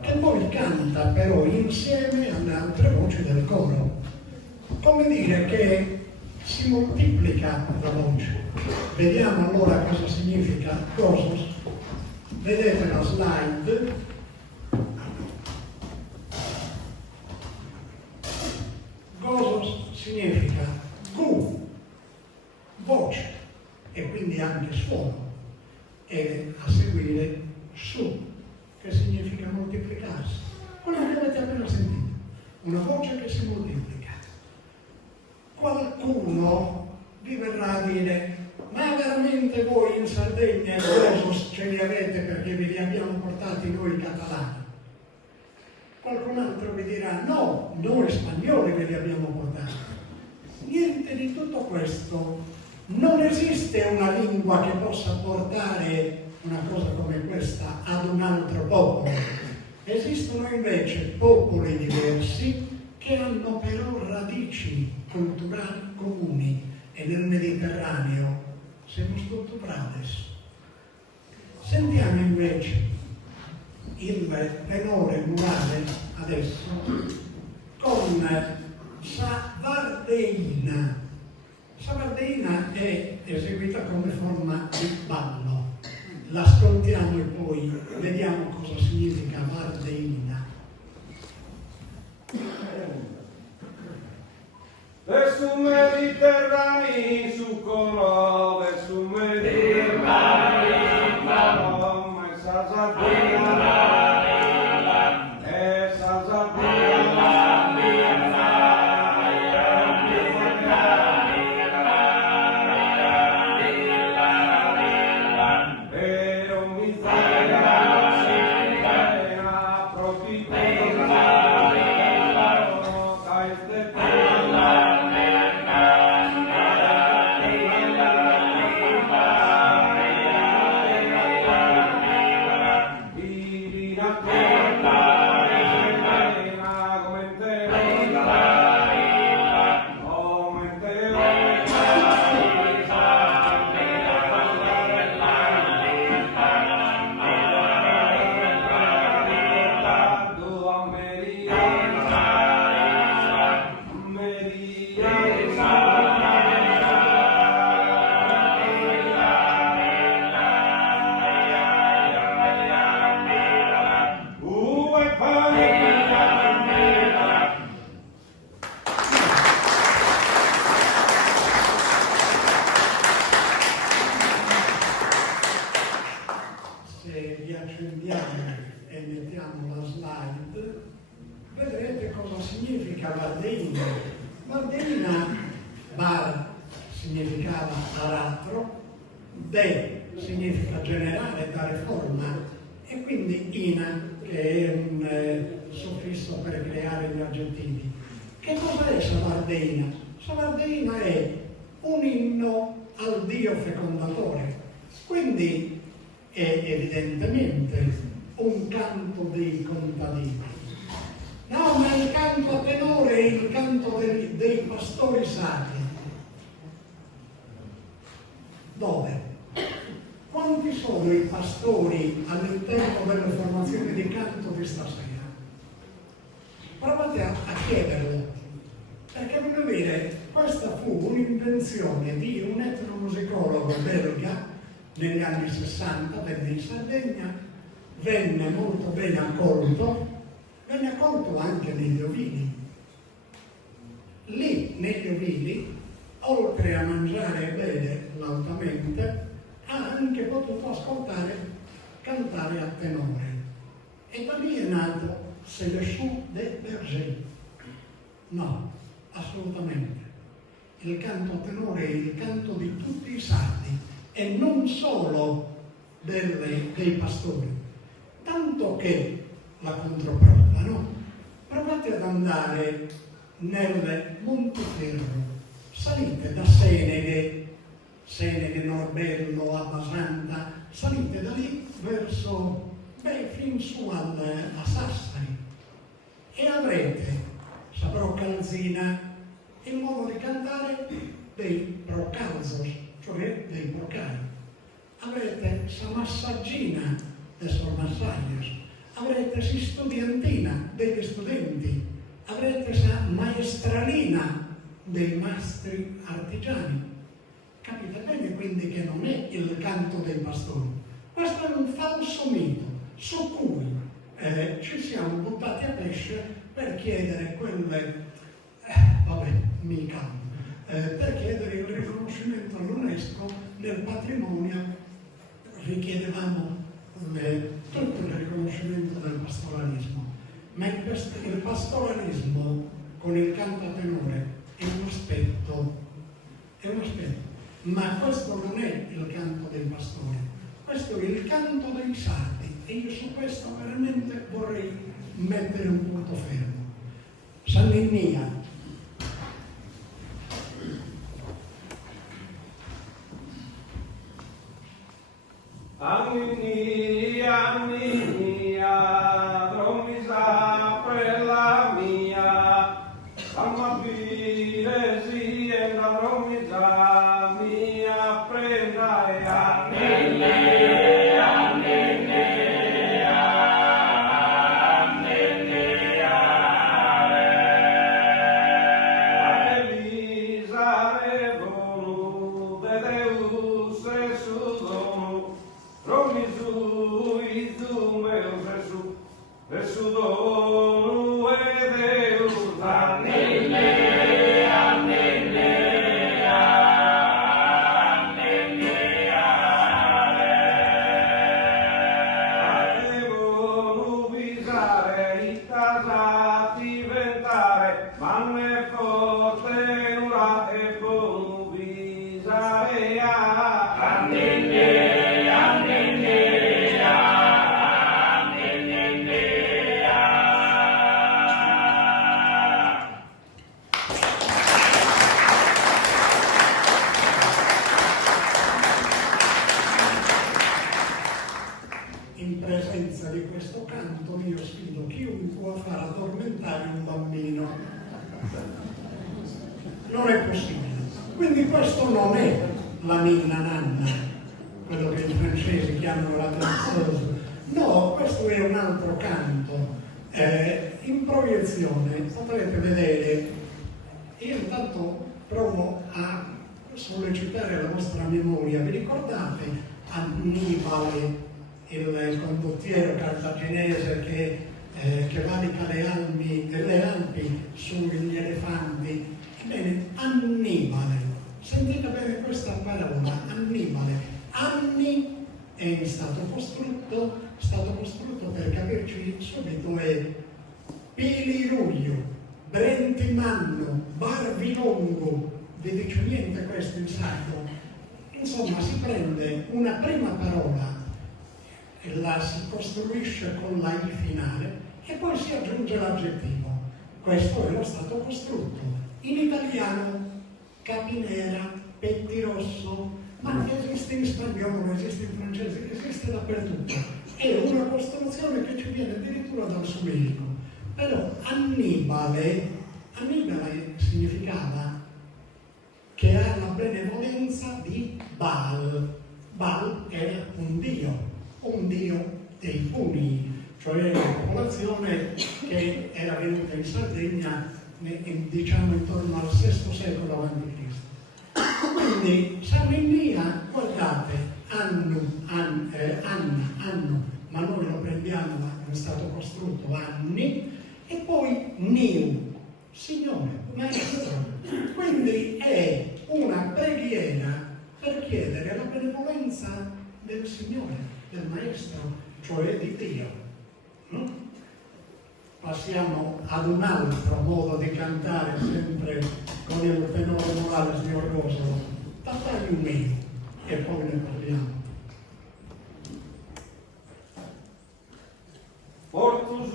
che poi canta però insieme alle altre voci del coro. Come dire che si moltiplica la voce. Vediamo allora cosa significa Gosos. Vedete la slide. Gosos significa gu, voce. voce e quindi anche suono, e a seguire su, che significa moltiplicarsi. Quello che avete appena sentito, una voce che si moltiplica. Qualcuno vi verrà a dire: ma veramente voi in Sardegna i Rosos ce li avete perché ve li abbiamo portati noi catalani? Qualcun altro vi dirà: no, noi spagnoli ve li abbiamo portati. Niente di tutto questo. Non esiste una lingua che possa portare una cosa come questa ad un altro popolo. Esistono invece popoli diversi che hanno però radici culturali comuni, e nel Mediterraneo siamo strutturados. Sentiamo invece il tenore murale adesso con Savardeina. Savardeina è eseguita come forma di ballo. L'ascoltiamo e poi vediamo cosa significa Vardeina. Verso Mediterranei su coro, verso Mediterranei, ma sa De significa generare, dare forma, e quindi ina, che è un suffisso per creare gli aggettivi. Che cosa è Savardeina? Savardeina è un inno al Dio fecondatore, quindi è evidentemente un canto dei contadini. No, ma il canto a tenore è il canto dei pastori sacri. Dove? Quanti sono i pastori all'interno delle formazioni di canto di stasera? Provate a chiederlo, perché voglio dire, questa fu un'invenzione di un etnomusicologo belga negli anni 60, venne in Sardegna, venne molto bene accolto, venne accolto anche negli ovili. Lì, negli ovili, oltre a mangiare e bere lautamente, ha anche potuto ascoltare cantare a tenore. E da lì è nato C'est le chant des bergers. No, assolutamente. Il canto a tenore è il canto di tutti i sardi e non solo dei pastori. Tanto che la controprova, no? Provate ad andare nel Monteferro. Salite da Seneghe, Norbello, Abbasanta, salite da lì verso, fin su a Sassari, e avrete Sabrocalzina, il modo di cantare dei procalzos, cioè dei procari. Avrete Samassagina, de Sormassagnes, avrete Studiantina, degli studenti, avrete Maestralina, dei mastri artigiani. Capite bene quindi che non è il canto dei pastori. Questo è un falso mito su cui ci siamo buttati a pesce per chiedere quelle, per chiedere il riconoscimento riconoscimento all'UNESCO nel patrimonio. Richiedevamo tutto il riconoscimento del pastoralismo, ma il pastoralismo con il canto a tenore è un aspetto, ma questo non è il canto dei pastori, questo è il canto dei sardi, e io su questo veramente vorrei mettere un punto fermo. San Ninnia. Annia, non mi sa per la mia, amabile sì e non mi sa mia prenda e In presenza di questo canto io sfido chiunque a far addormentare un bambino. Non è possibile. Quindi questo non è la ninna nanna, quello che i francesi chiamano la danseuse. No, questo è un altro canto. In proiezione potrete vedere, io intanto provo a sollecitare la vostra memoria. Vi ricordate Annibale, il condottiero cartaginese che valica le Alpi sugli elefanti? Ebbene, Annibale, sentite bene questa parola, Annibale. Anni è stato costrutto per capirci subito, è Piliruglio, Brentimanno, Barbilongo. Vi dice niente questo in sardo? Insomma, si prende una prima parola e la si costruisce con la I finale e poi si aggiunge l'aggettivo. Questo è lo stato costrutto. In italiano capinera, pettirosso, ma esiste in spagnolo, esiste in francese, esiste dappertutto. È una costruzione che ci viene addirittura dal sumerico. Però Annibale significava che ha la benevolenza di Baal. Baal era un dio dei Puni, cioè una popolazione che era venuta in Sardegna diciamo intorno al VI secolo a.C. Quindi San Ninnia, guardate, anno, ma noi lo prendiamo in stato costrutto, anni, e poi niu, Signore, Maestro. Quindi è una preghiera per chiedere la benevolenza del Signore, del Maestro, cioè di Dio. Passiamo ad un altro modo di cantare, sempre con il tenore morale di Orgosolo, Tatagli mio, e poi ne parliamo. Portus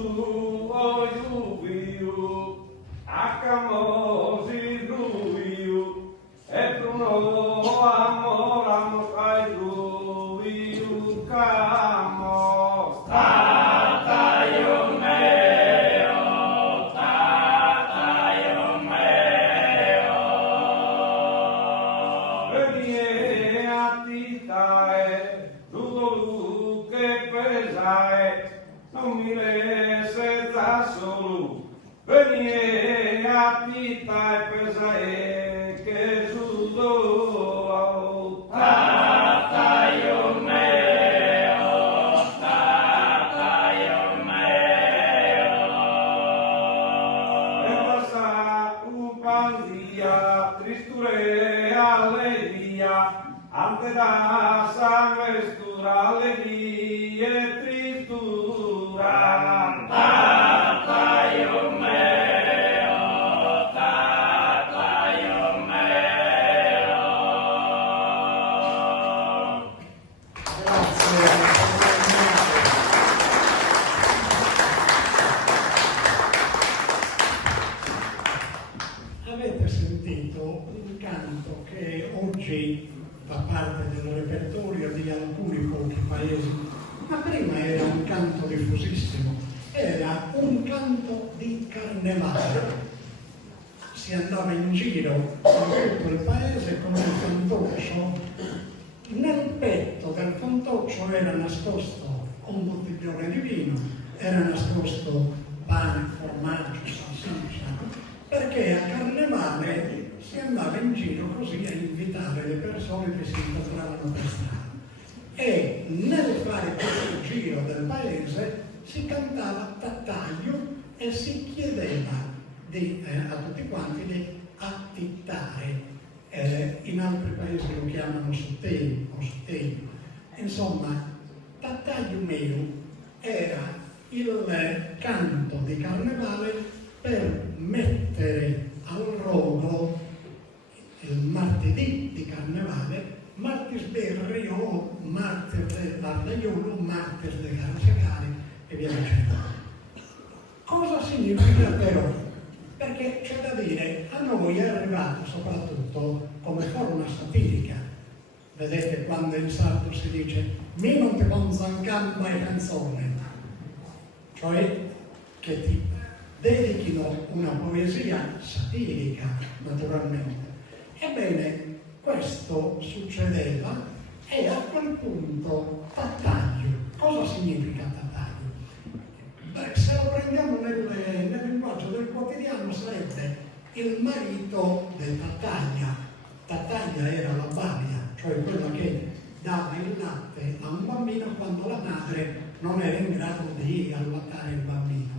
iubiu, acamosi ruiu, e bruno amoramos ai ruiu camos. Tataio meo, Venie a titae, rudo che pesae, non mi lese da solo. Venie a titae pesae, che sudo. Tataio meo, E passa un pan dia, tristure alle anche da sanguestura, allegria e tristura. Tata io meo, tata io meo. Grazie. Avete sentito un canto che oggi fa parte del repertorio di alcuni pochi paesi, ma prima era un canto diffusissimo, era un canto di carnevale. Si andava in giro per tutto il paese con il fantoccio. Nel petto del fantoccio era nascosto un bottiglione di vino, era nascosto pane, formaggio, salsiccia, perché a carnevale si andava in giro così a invitare le persone che si incontravano per strada. E nel fare questo giro del paese si cantava tattaglio e si chiedeva a tutti quanti di attittare. In altri paesi lo chiamano sottegno o sottegno. Insomma, tattaglio meo era il canto di carnevale per mettere al rogo il martedì di carnevale, martis berri o martes d'Ardaiolo, martes de Carcegari e via dicendo. Cosa significa però? Perché c'è da dire, a noi è arrivato soprattutto come forma satirica. Vedete quando in sardo si dice "mi non ti ponzan gamba e canzone", cioè che ti dedichino una poesia satirica, naturalmente. Ebbene, questo succedeva e a quel punto tattaglio. Cosa significa tattaglio? Beh, se lo prendiamo nel linguaggio del quotidiano sarebbe il marito del tattaglia. Tattaglia era la balia, cioè quella che dava il latte a un bambino quando la madre non era in grado di allattare il bambino.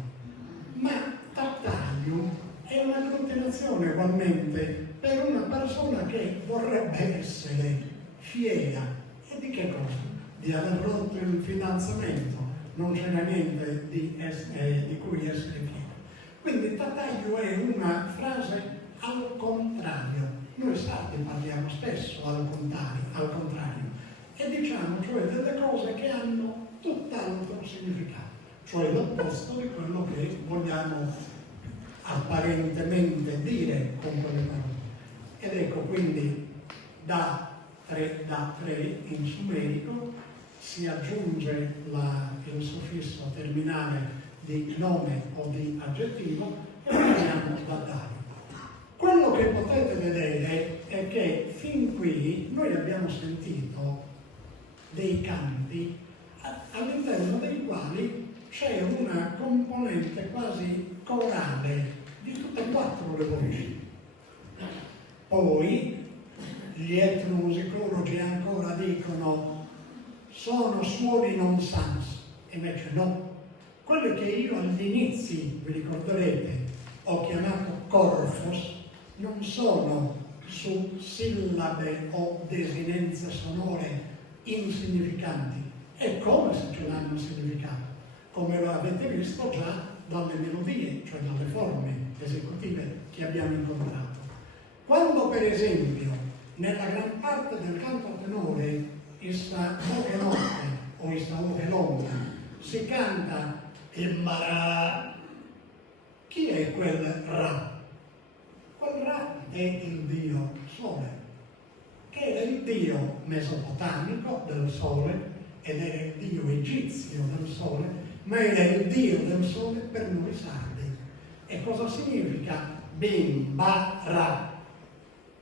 Ma tattaglio è una continuazione ugualmente per una persona che vorrebbe essere fiera. E di che cosa? Di aver rotto il fidanzamento. Non c'era niente di cui essere fieri. Quindi tattaglio è una frase al contrario. Noi sardi parliamo spesso al contrario e diciamo cioè delle cose che hanno tutt'altro significato, cioè l'opposto di quello che vogliamo apparentemente dire con quelle parole. Ed ecco quindi da tre in sumerico si aggiunge il suffisso terminale di nome o di aggettivo e prendiamo da dare. Quello che potete vedere è che fin qui noi abbiamo sentito dei canti all'interno dei quali c'è una componente quasi corale di tutte e quattro le voci. Poi gli etnomusicologi ancora dicono sono suoni non sans, invece no. Quelle che io agli inizi, vi ricorderete, ho chiamato corfos, non sono su sillabe o desinenze sonore insignificanti, è come se ce l'hanno significato, come lo avete visto già dalle melodie, cioè dalle forme esecutive che abbiamo incontrato. Quando per esempio nella gran parte del canto a tenore issa voce notte o issa voce longa si canta il marà, chi è quel Ra? Quel Ra è il dio Sole, che era il dio mesopotamico del Sole ed era il dio egizio del Sole, ma era il dio del Sole per noi sardi. E cosa significa Bimba-Ra?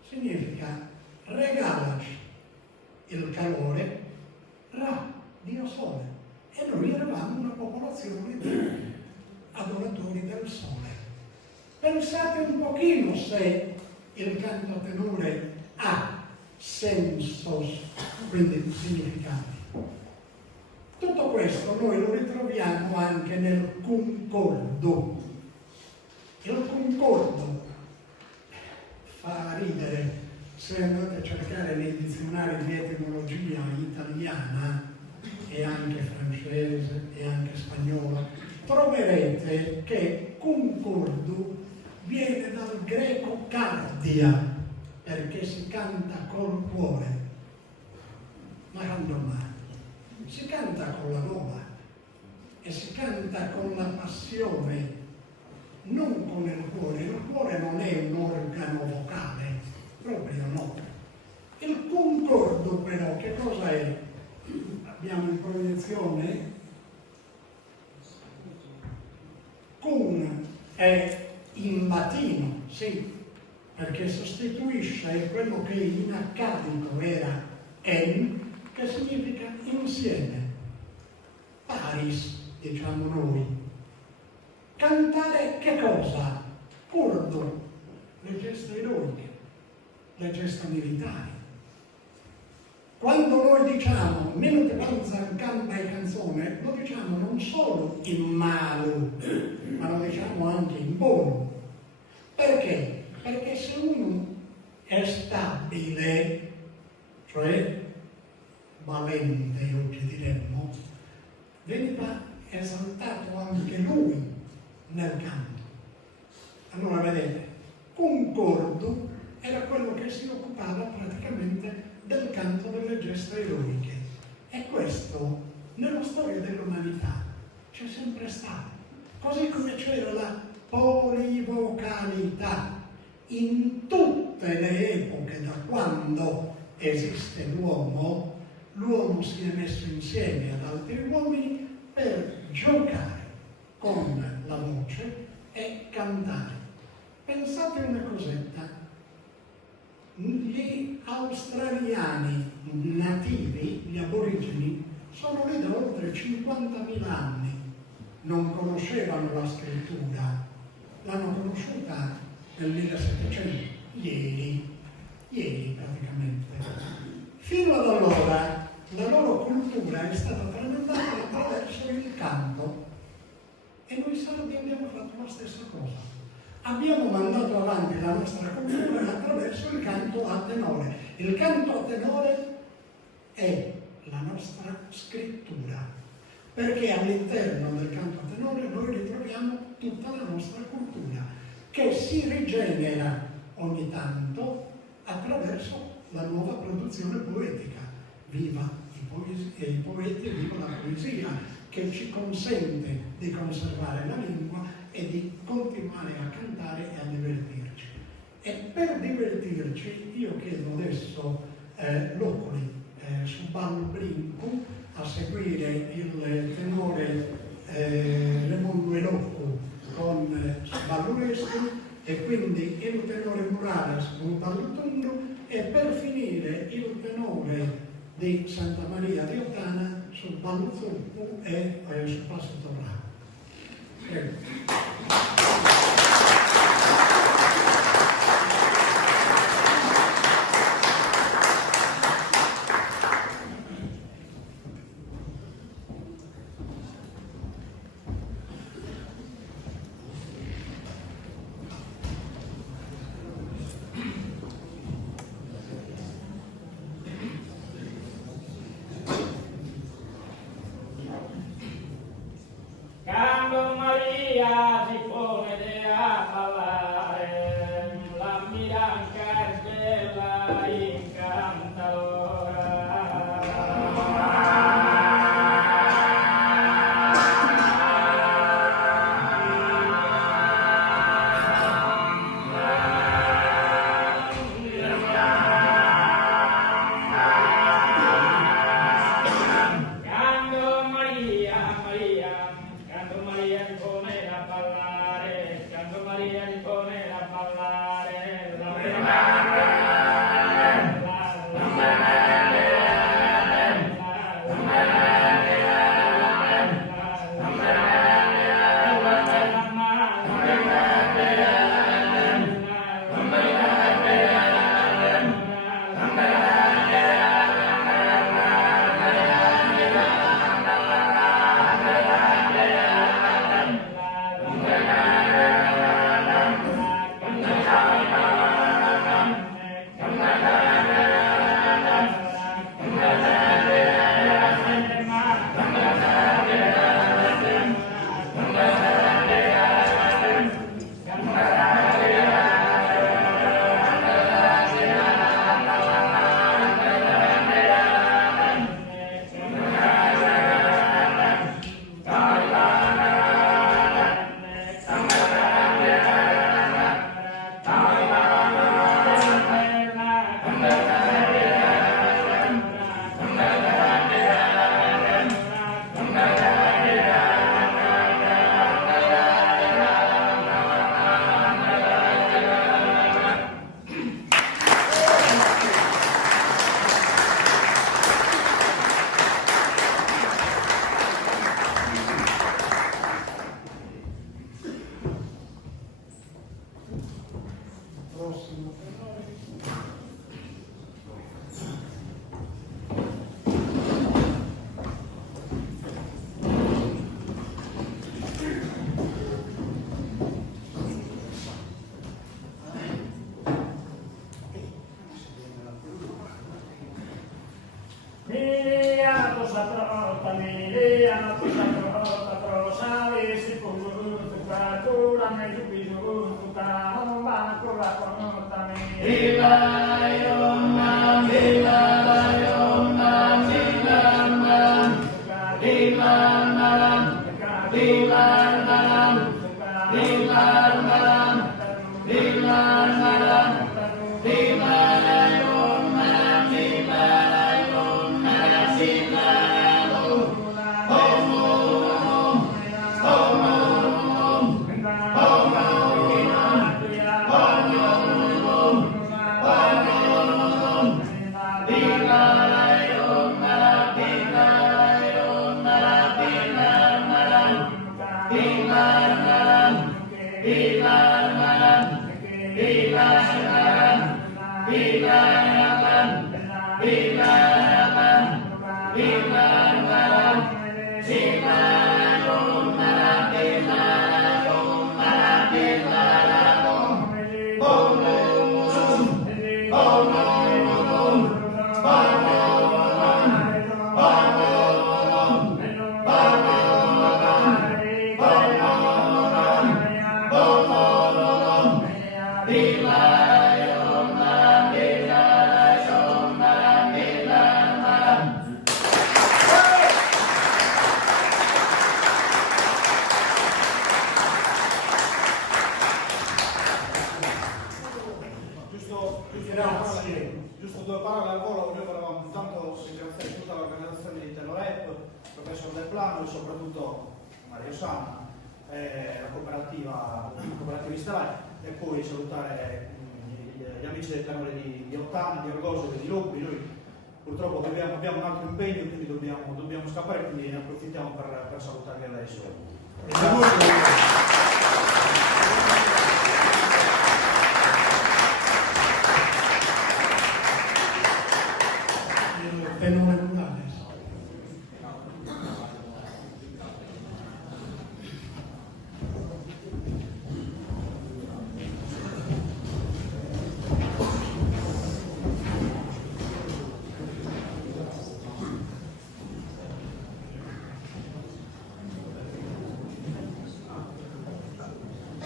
Significa regalaci il calore, Ra, dio Sole. E noi eravamo una popolazione di adoratori del Sole. Pensate un pochino se il canto a tenore ha sensos, quindi significati. Tutto questo noi lo ritroviamo anche nel concordo. Il concordo fa ridere se andate a cercare nei dizionari di etimologia italiana e anche francese e anche spagnolo, troverete che concordo viene dal greco cardia, perché si canta col cuore. Ma quando mai? Si canta con la gola e si canta con la passione, non con il cuore. Il cuore non è un organo vocale, proprio no. Il concordo però che cosa è? Abbiamo in proiezione? Cum è in latino, sì, perché sostituisce quello che in accadico era en, che significa insieme. Paris, diciamo noi. Cantare che cosa? Curdo, le gesta eroiche, le gesta militari. Quando noi diciamo meno che panza canta e canzone, lo diciamo non solo in malo, ma lo diciamo anche in buono. Perché? Perché se uno è stabile, cioè valente, oggi diremmo, veniva esaltato anche lui nel canto. Allora vedete, concordo era quello che si occupava praticamente del canto delle gesta eroiche. E questo nella storia dell'umanità c'è sempre stato. Così come c'era la polivocalità in tutte le epoche da quando esiste l'uomo, l'uomo si è messo insieme ad altri uomini per giocare con la voce e cantare. Pensate una cosetta. Gli australiani nativi, gli aborigeni, sono lì da oltre 50.000 anni. Non conoscevano la scrittura, l'hanno conosciuta nel 1700, ieri praticamente. Fino ad allora la loro cultura è stata tramandata attraverso il canto e noi sardi abbiamo fatto la stessa cosa. Abbiamo mandato avanti la nostra cultura attraverso il canto a tenore. Il canto a tenore è la nostra scrittura, perché all'interno del canto a tenore noi ritroviamo tutta la nostra cultura, che si rigenera ogni tanto attraverso la nuova produzione poetica. Viva i poeti e viva la poesia, che ci consente di conservare la lingua e di continuare a cantare e a divertirci. E per divertirci io chiedo adesso Locoli su ballo brinco a seguire il tenore Raimondo Elocco con balluresco e quindi il tenore Morales con ballo tondo e per finire il tenore di Santa Maria di Ottana sul ballo zuppo e sul passo torrano. Quando Maria si pone Miliardo satrota, miliardo satrota, prosali si pututa, cura me giubituta, non va con la conota mia. Ilayona, Ilayona, Ilayona, Ilayona, Ilayona, Giusto due parole al volo, noi volevamo intanto ringraziare tutta l'organizzazione di Telorep, il professor Del Plano e soprattutto Mario Sanna, la cooperativa Stellare, e poi salutare gli amici del tenore di Ottana, di Argoso e di Loppi. Noi purtroppo abbiamo un altro impegno, quindi dobbiamo scappare, quindi ne approfittiamo per salutarvi adesso. Tenore Lunales.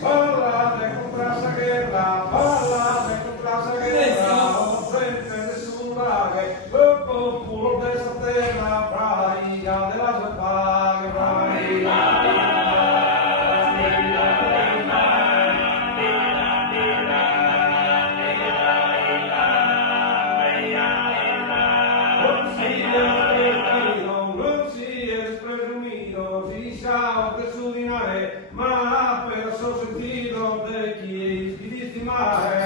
Ballate contra esa guerra, ballate contra esa guerra, no frente de su lague, el populo de esa tierra, braiga de las pague, braiga. Non si es presumido, si sabe de su dinare, ma per suo sentido de chi di stimare.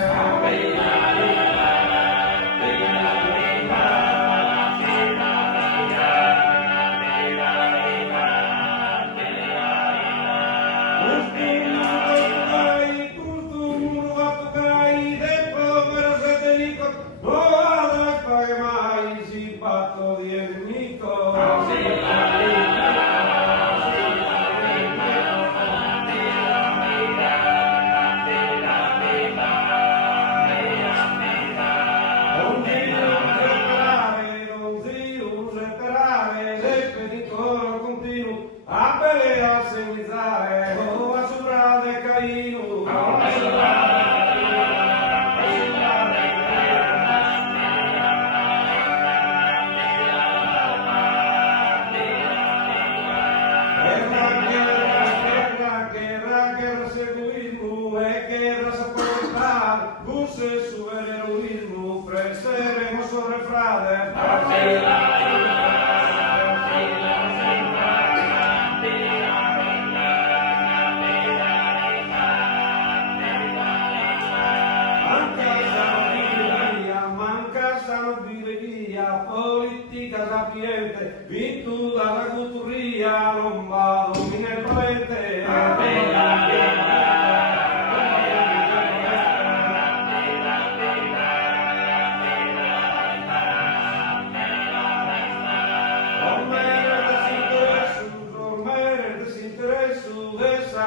Politica sapiente, virtù dalla culturia, non vado minervalente.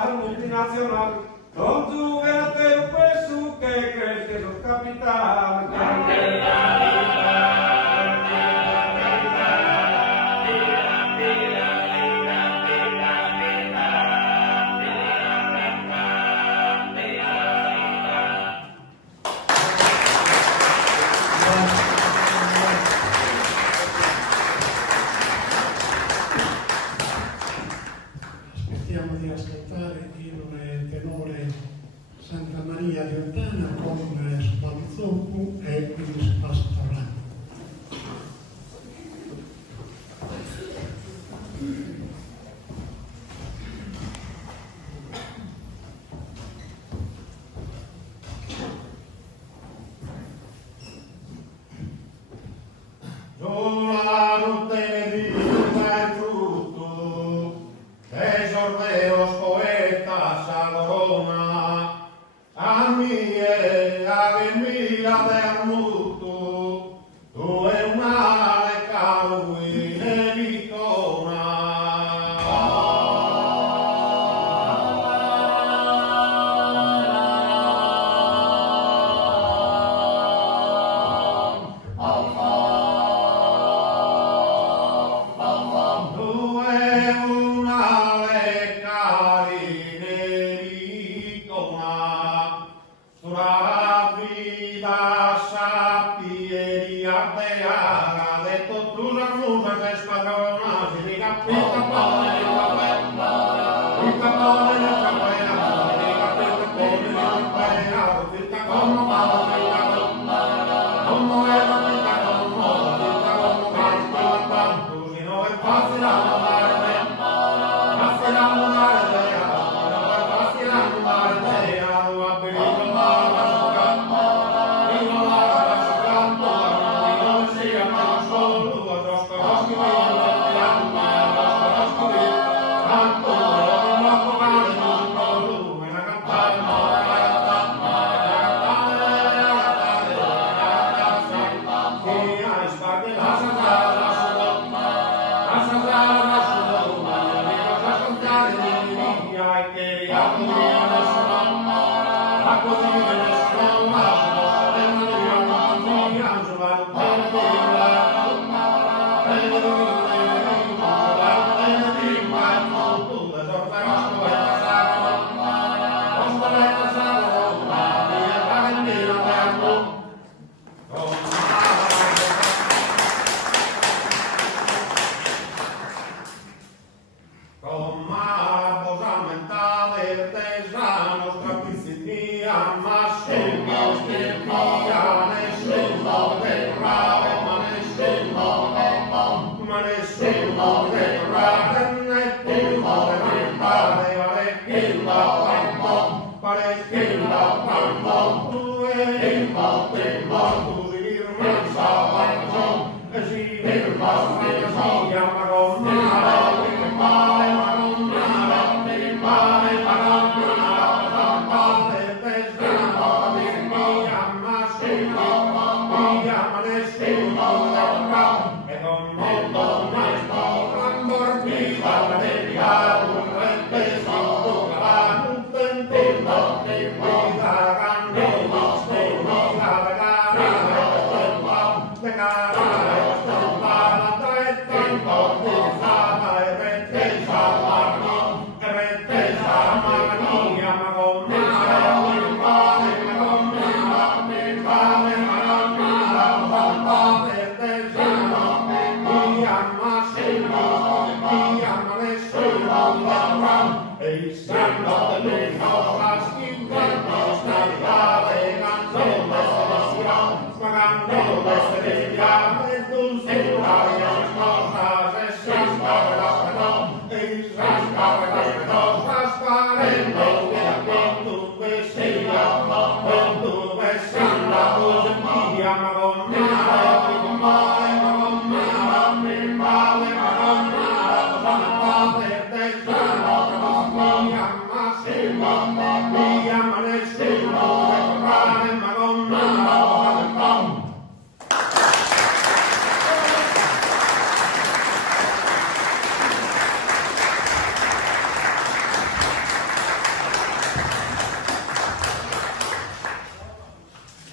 Multinacional, con tu verte un peso que crees que sos capital.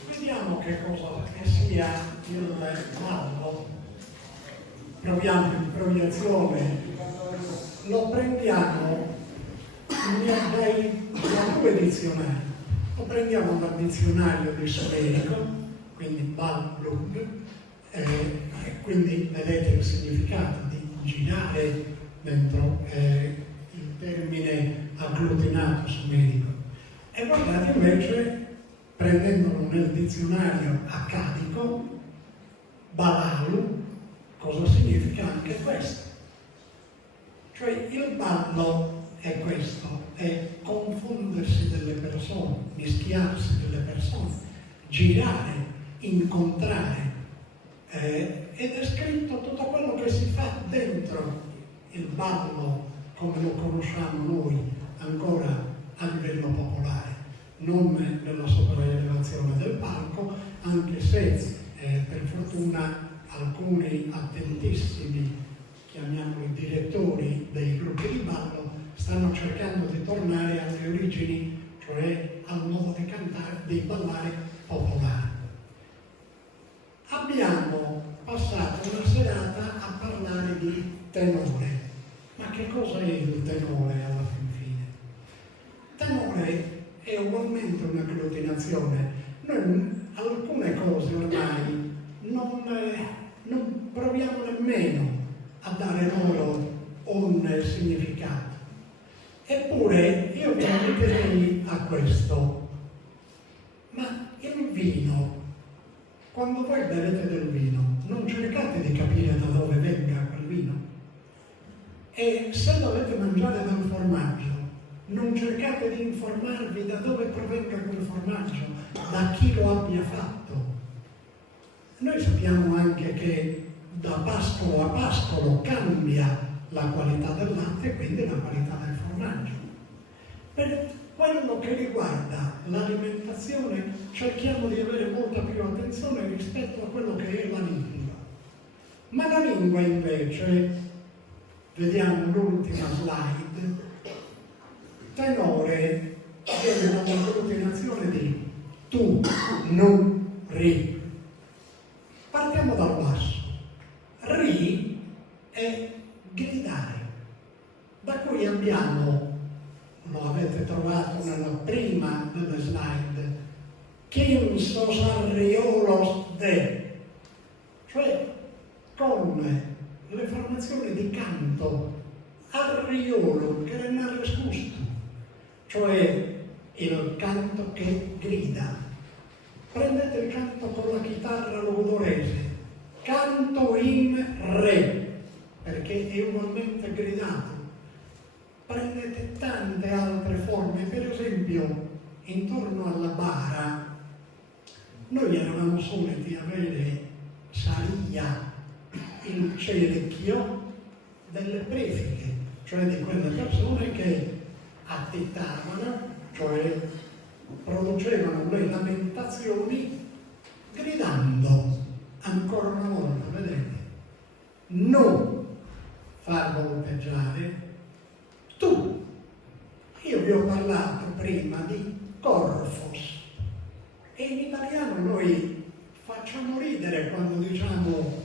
Vediamo che cosa che sia il ballo. Proviamo in proiezione, lo prendiamo da due dizionari. Lo prendiamo dal dizionario di Somerico, quindi ballung, e quindi vedete il significato di girare dentro il termine agglutinato sumerico. E guardate invece, prendendolo nel dizionario accadico, balalu, cosa significa anche questo? Cioè il ballo è questo, è confondersi delle persone, mischiarsi delle persone, girare, incontrare, ed è scritto tutto quello che si fa dentro il ballo come lo conosciamo noi ancora a livello popolare, non nella sopraelevazione del palco, anche se per fortuna alcuni attentissimi, chiamiamoli direttori dei gruppi di ballo, stanno cercando di tornare alle origini, cioè al modo di cantare, di ballare popolare. Abbiamo passato una serata a parlare di tenore. Ma che cosa è il tenore alla fin fine? Tenore è ugualmente un'agglutinazione. Noi alcune cose ormai non proviamo nemmeno a dare loro un significato. Eppure io vi inviterei a questo. Ma il vino, quando voi bevete del vino, non cercate di capire da dove venga quel vino. E se dovete mangiare del formaggio, non cercate di informarvi da dove provenga quel formaggio, da chi lo abbia fatto. Noi sappiamo anche che da pascolo a pascolo cambia la qualità del latte e quindi la qualità del formaggio. Per quello che riguarda l'alimentazione cerchiamo di avere molta più attenzione rispetto a quello che è la lingua. Ma la lingua invece, vediamo l'ultima slide, tenore viene dall'agglutinazione di tu, nu, ri. Partiamo dal basso. Ri è gridare, da cui abbiamo, lo avete trovato nella prima delle slide, quinsos arriolos de, cioè con le formazioni di canto, arriolo che non riscusto, cioè il canto che grida. Prendete il canto con la chitarra logudorese, canto in re, perché è ugualmente gridato. Prendete tante altre forme, per esempio, intorno alla bara, noi eravamo soliti avere saria, il cerchio delle prefighe, cioè di quelle persone che attitavano, cioè producevano le lamentazioni gridando, ancora una volta, vedete, non far volteggiare tu. Io vi ho parlato prima di corfos e in italiano noi facciamo ridere quando diciamo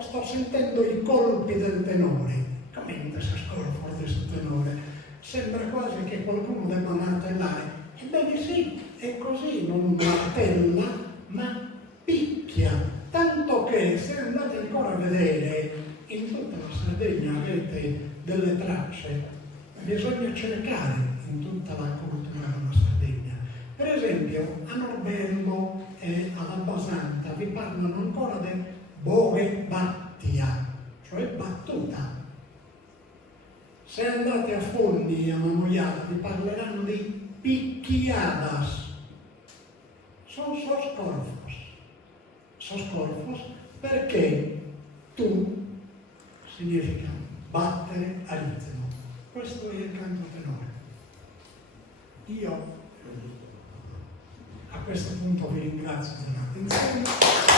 sto sentendo i colpi del tenore. Come intesa scorfos del tenore? Sembra quasi che qualcuno debba martellare. Ebbene sì, è così, non martella, ma picchia. Tanto che se andate ancora a vedere, in tutta la Sardegna avete delle tracce, bisogna cercare in tutta la cultura della Sardegna. Per esempio, a Norbello e ad Abbasanta vi parlano ancora di boge battia, cioè battuta. Se andate a Fondi e a Mamoiata vi parleranno di picchiadas. Sono soscorfos perché tu significa battere a ritmo. Questo è il canto tenore. Io a questo punto vi ringrazio dell'attenzione.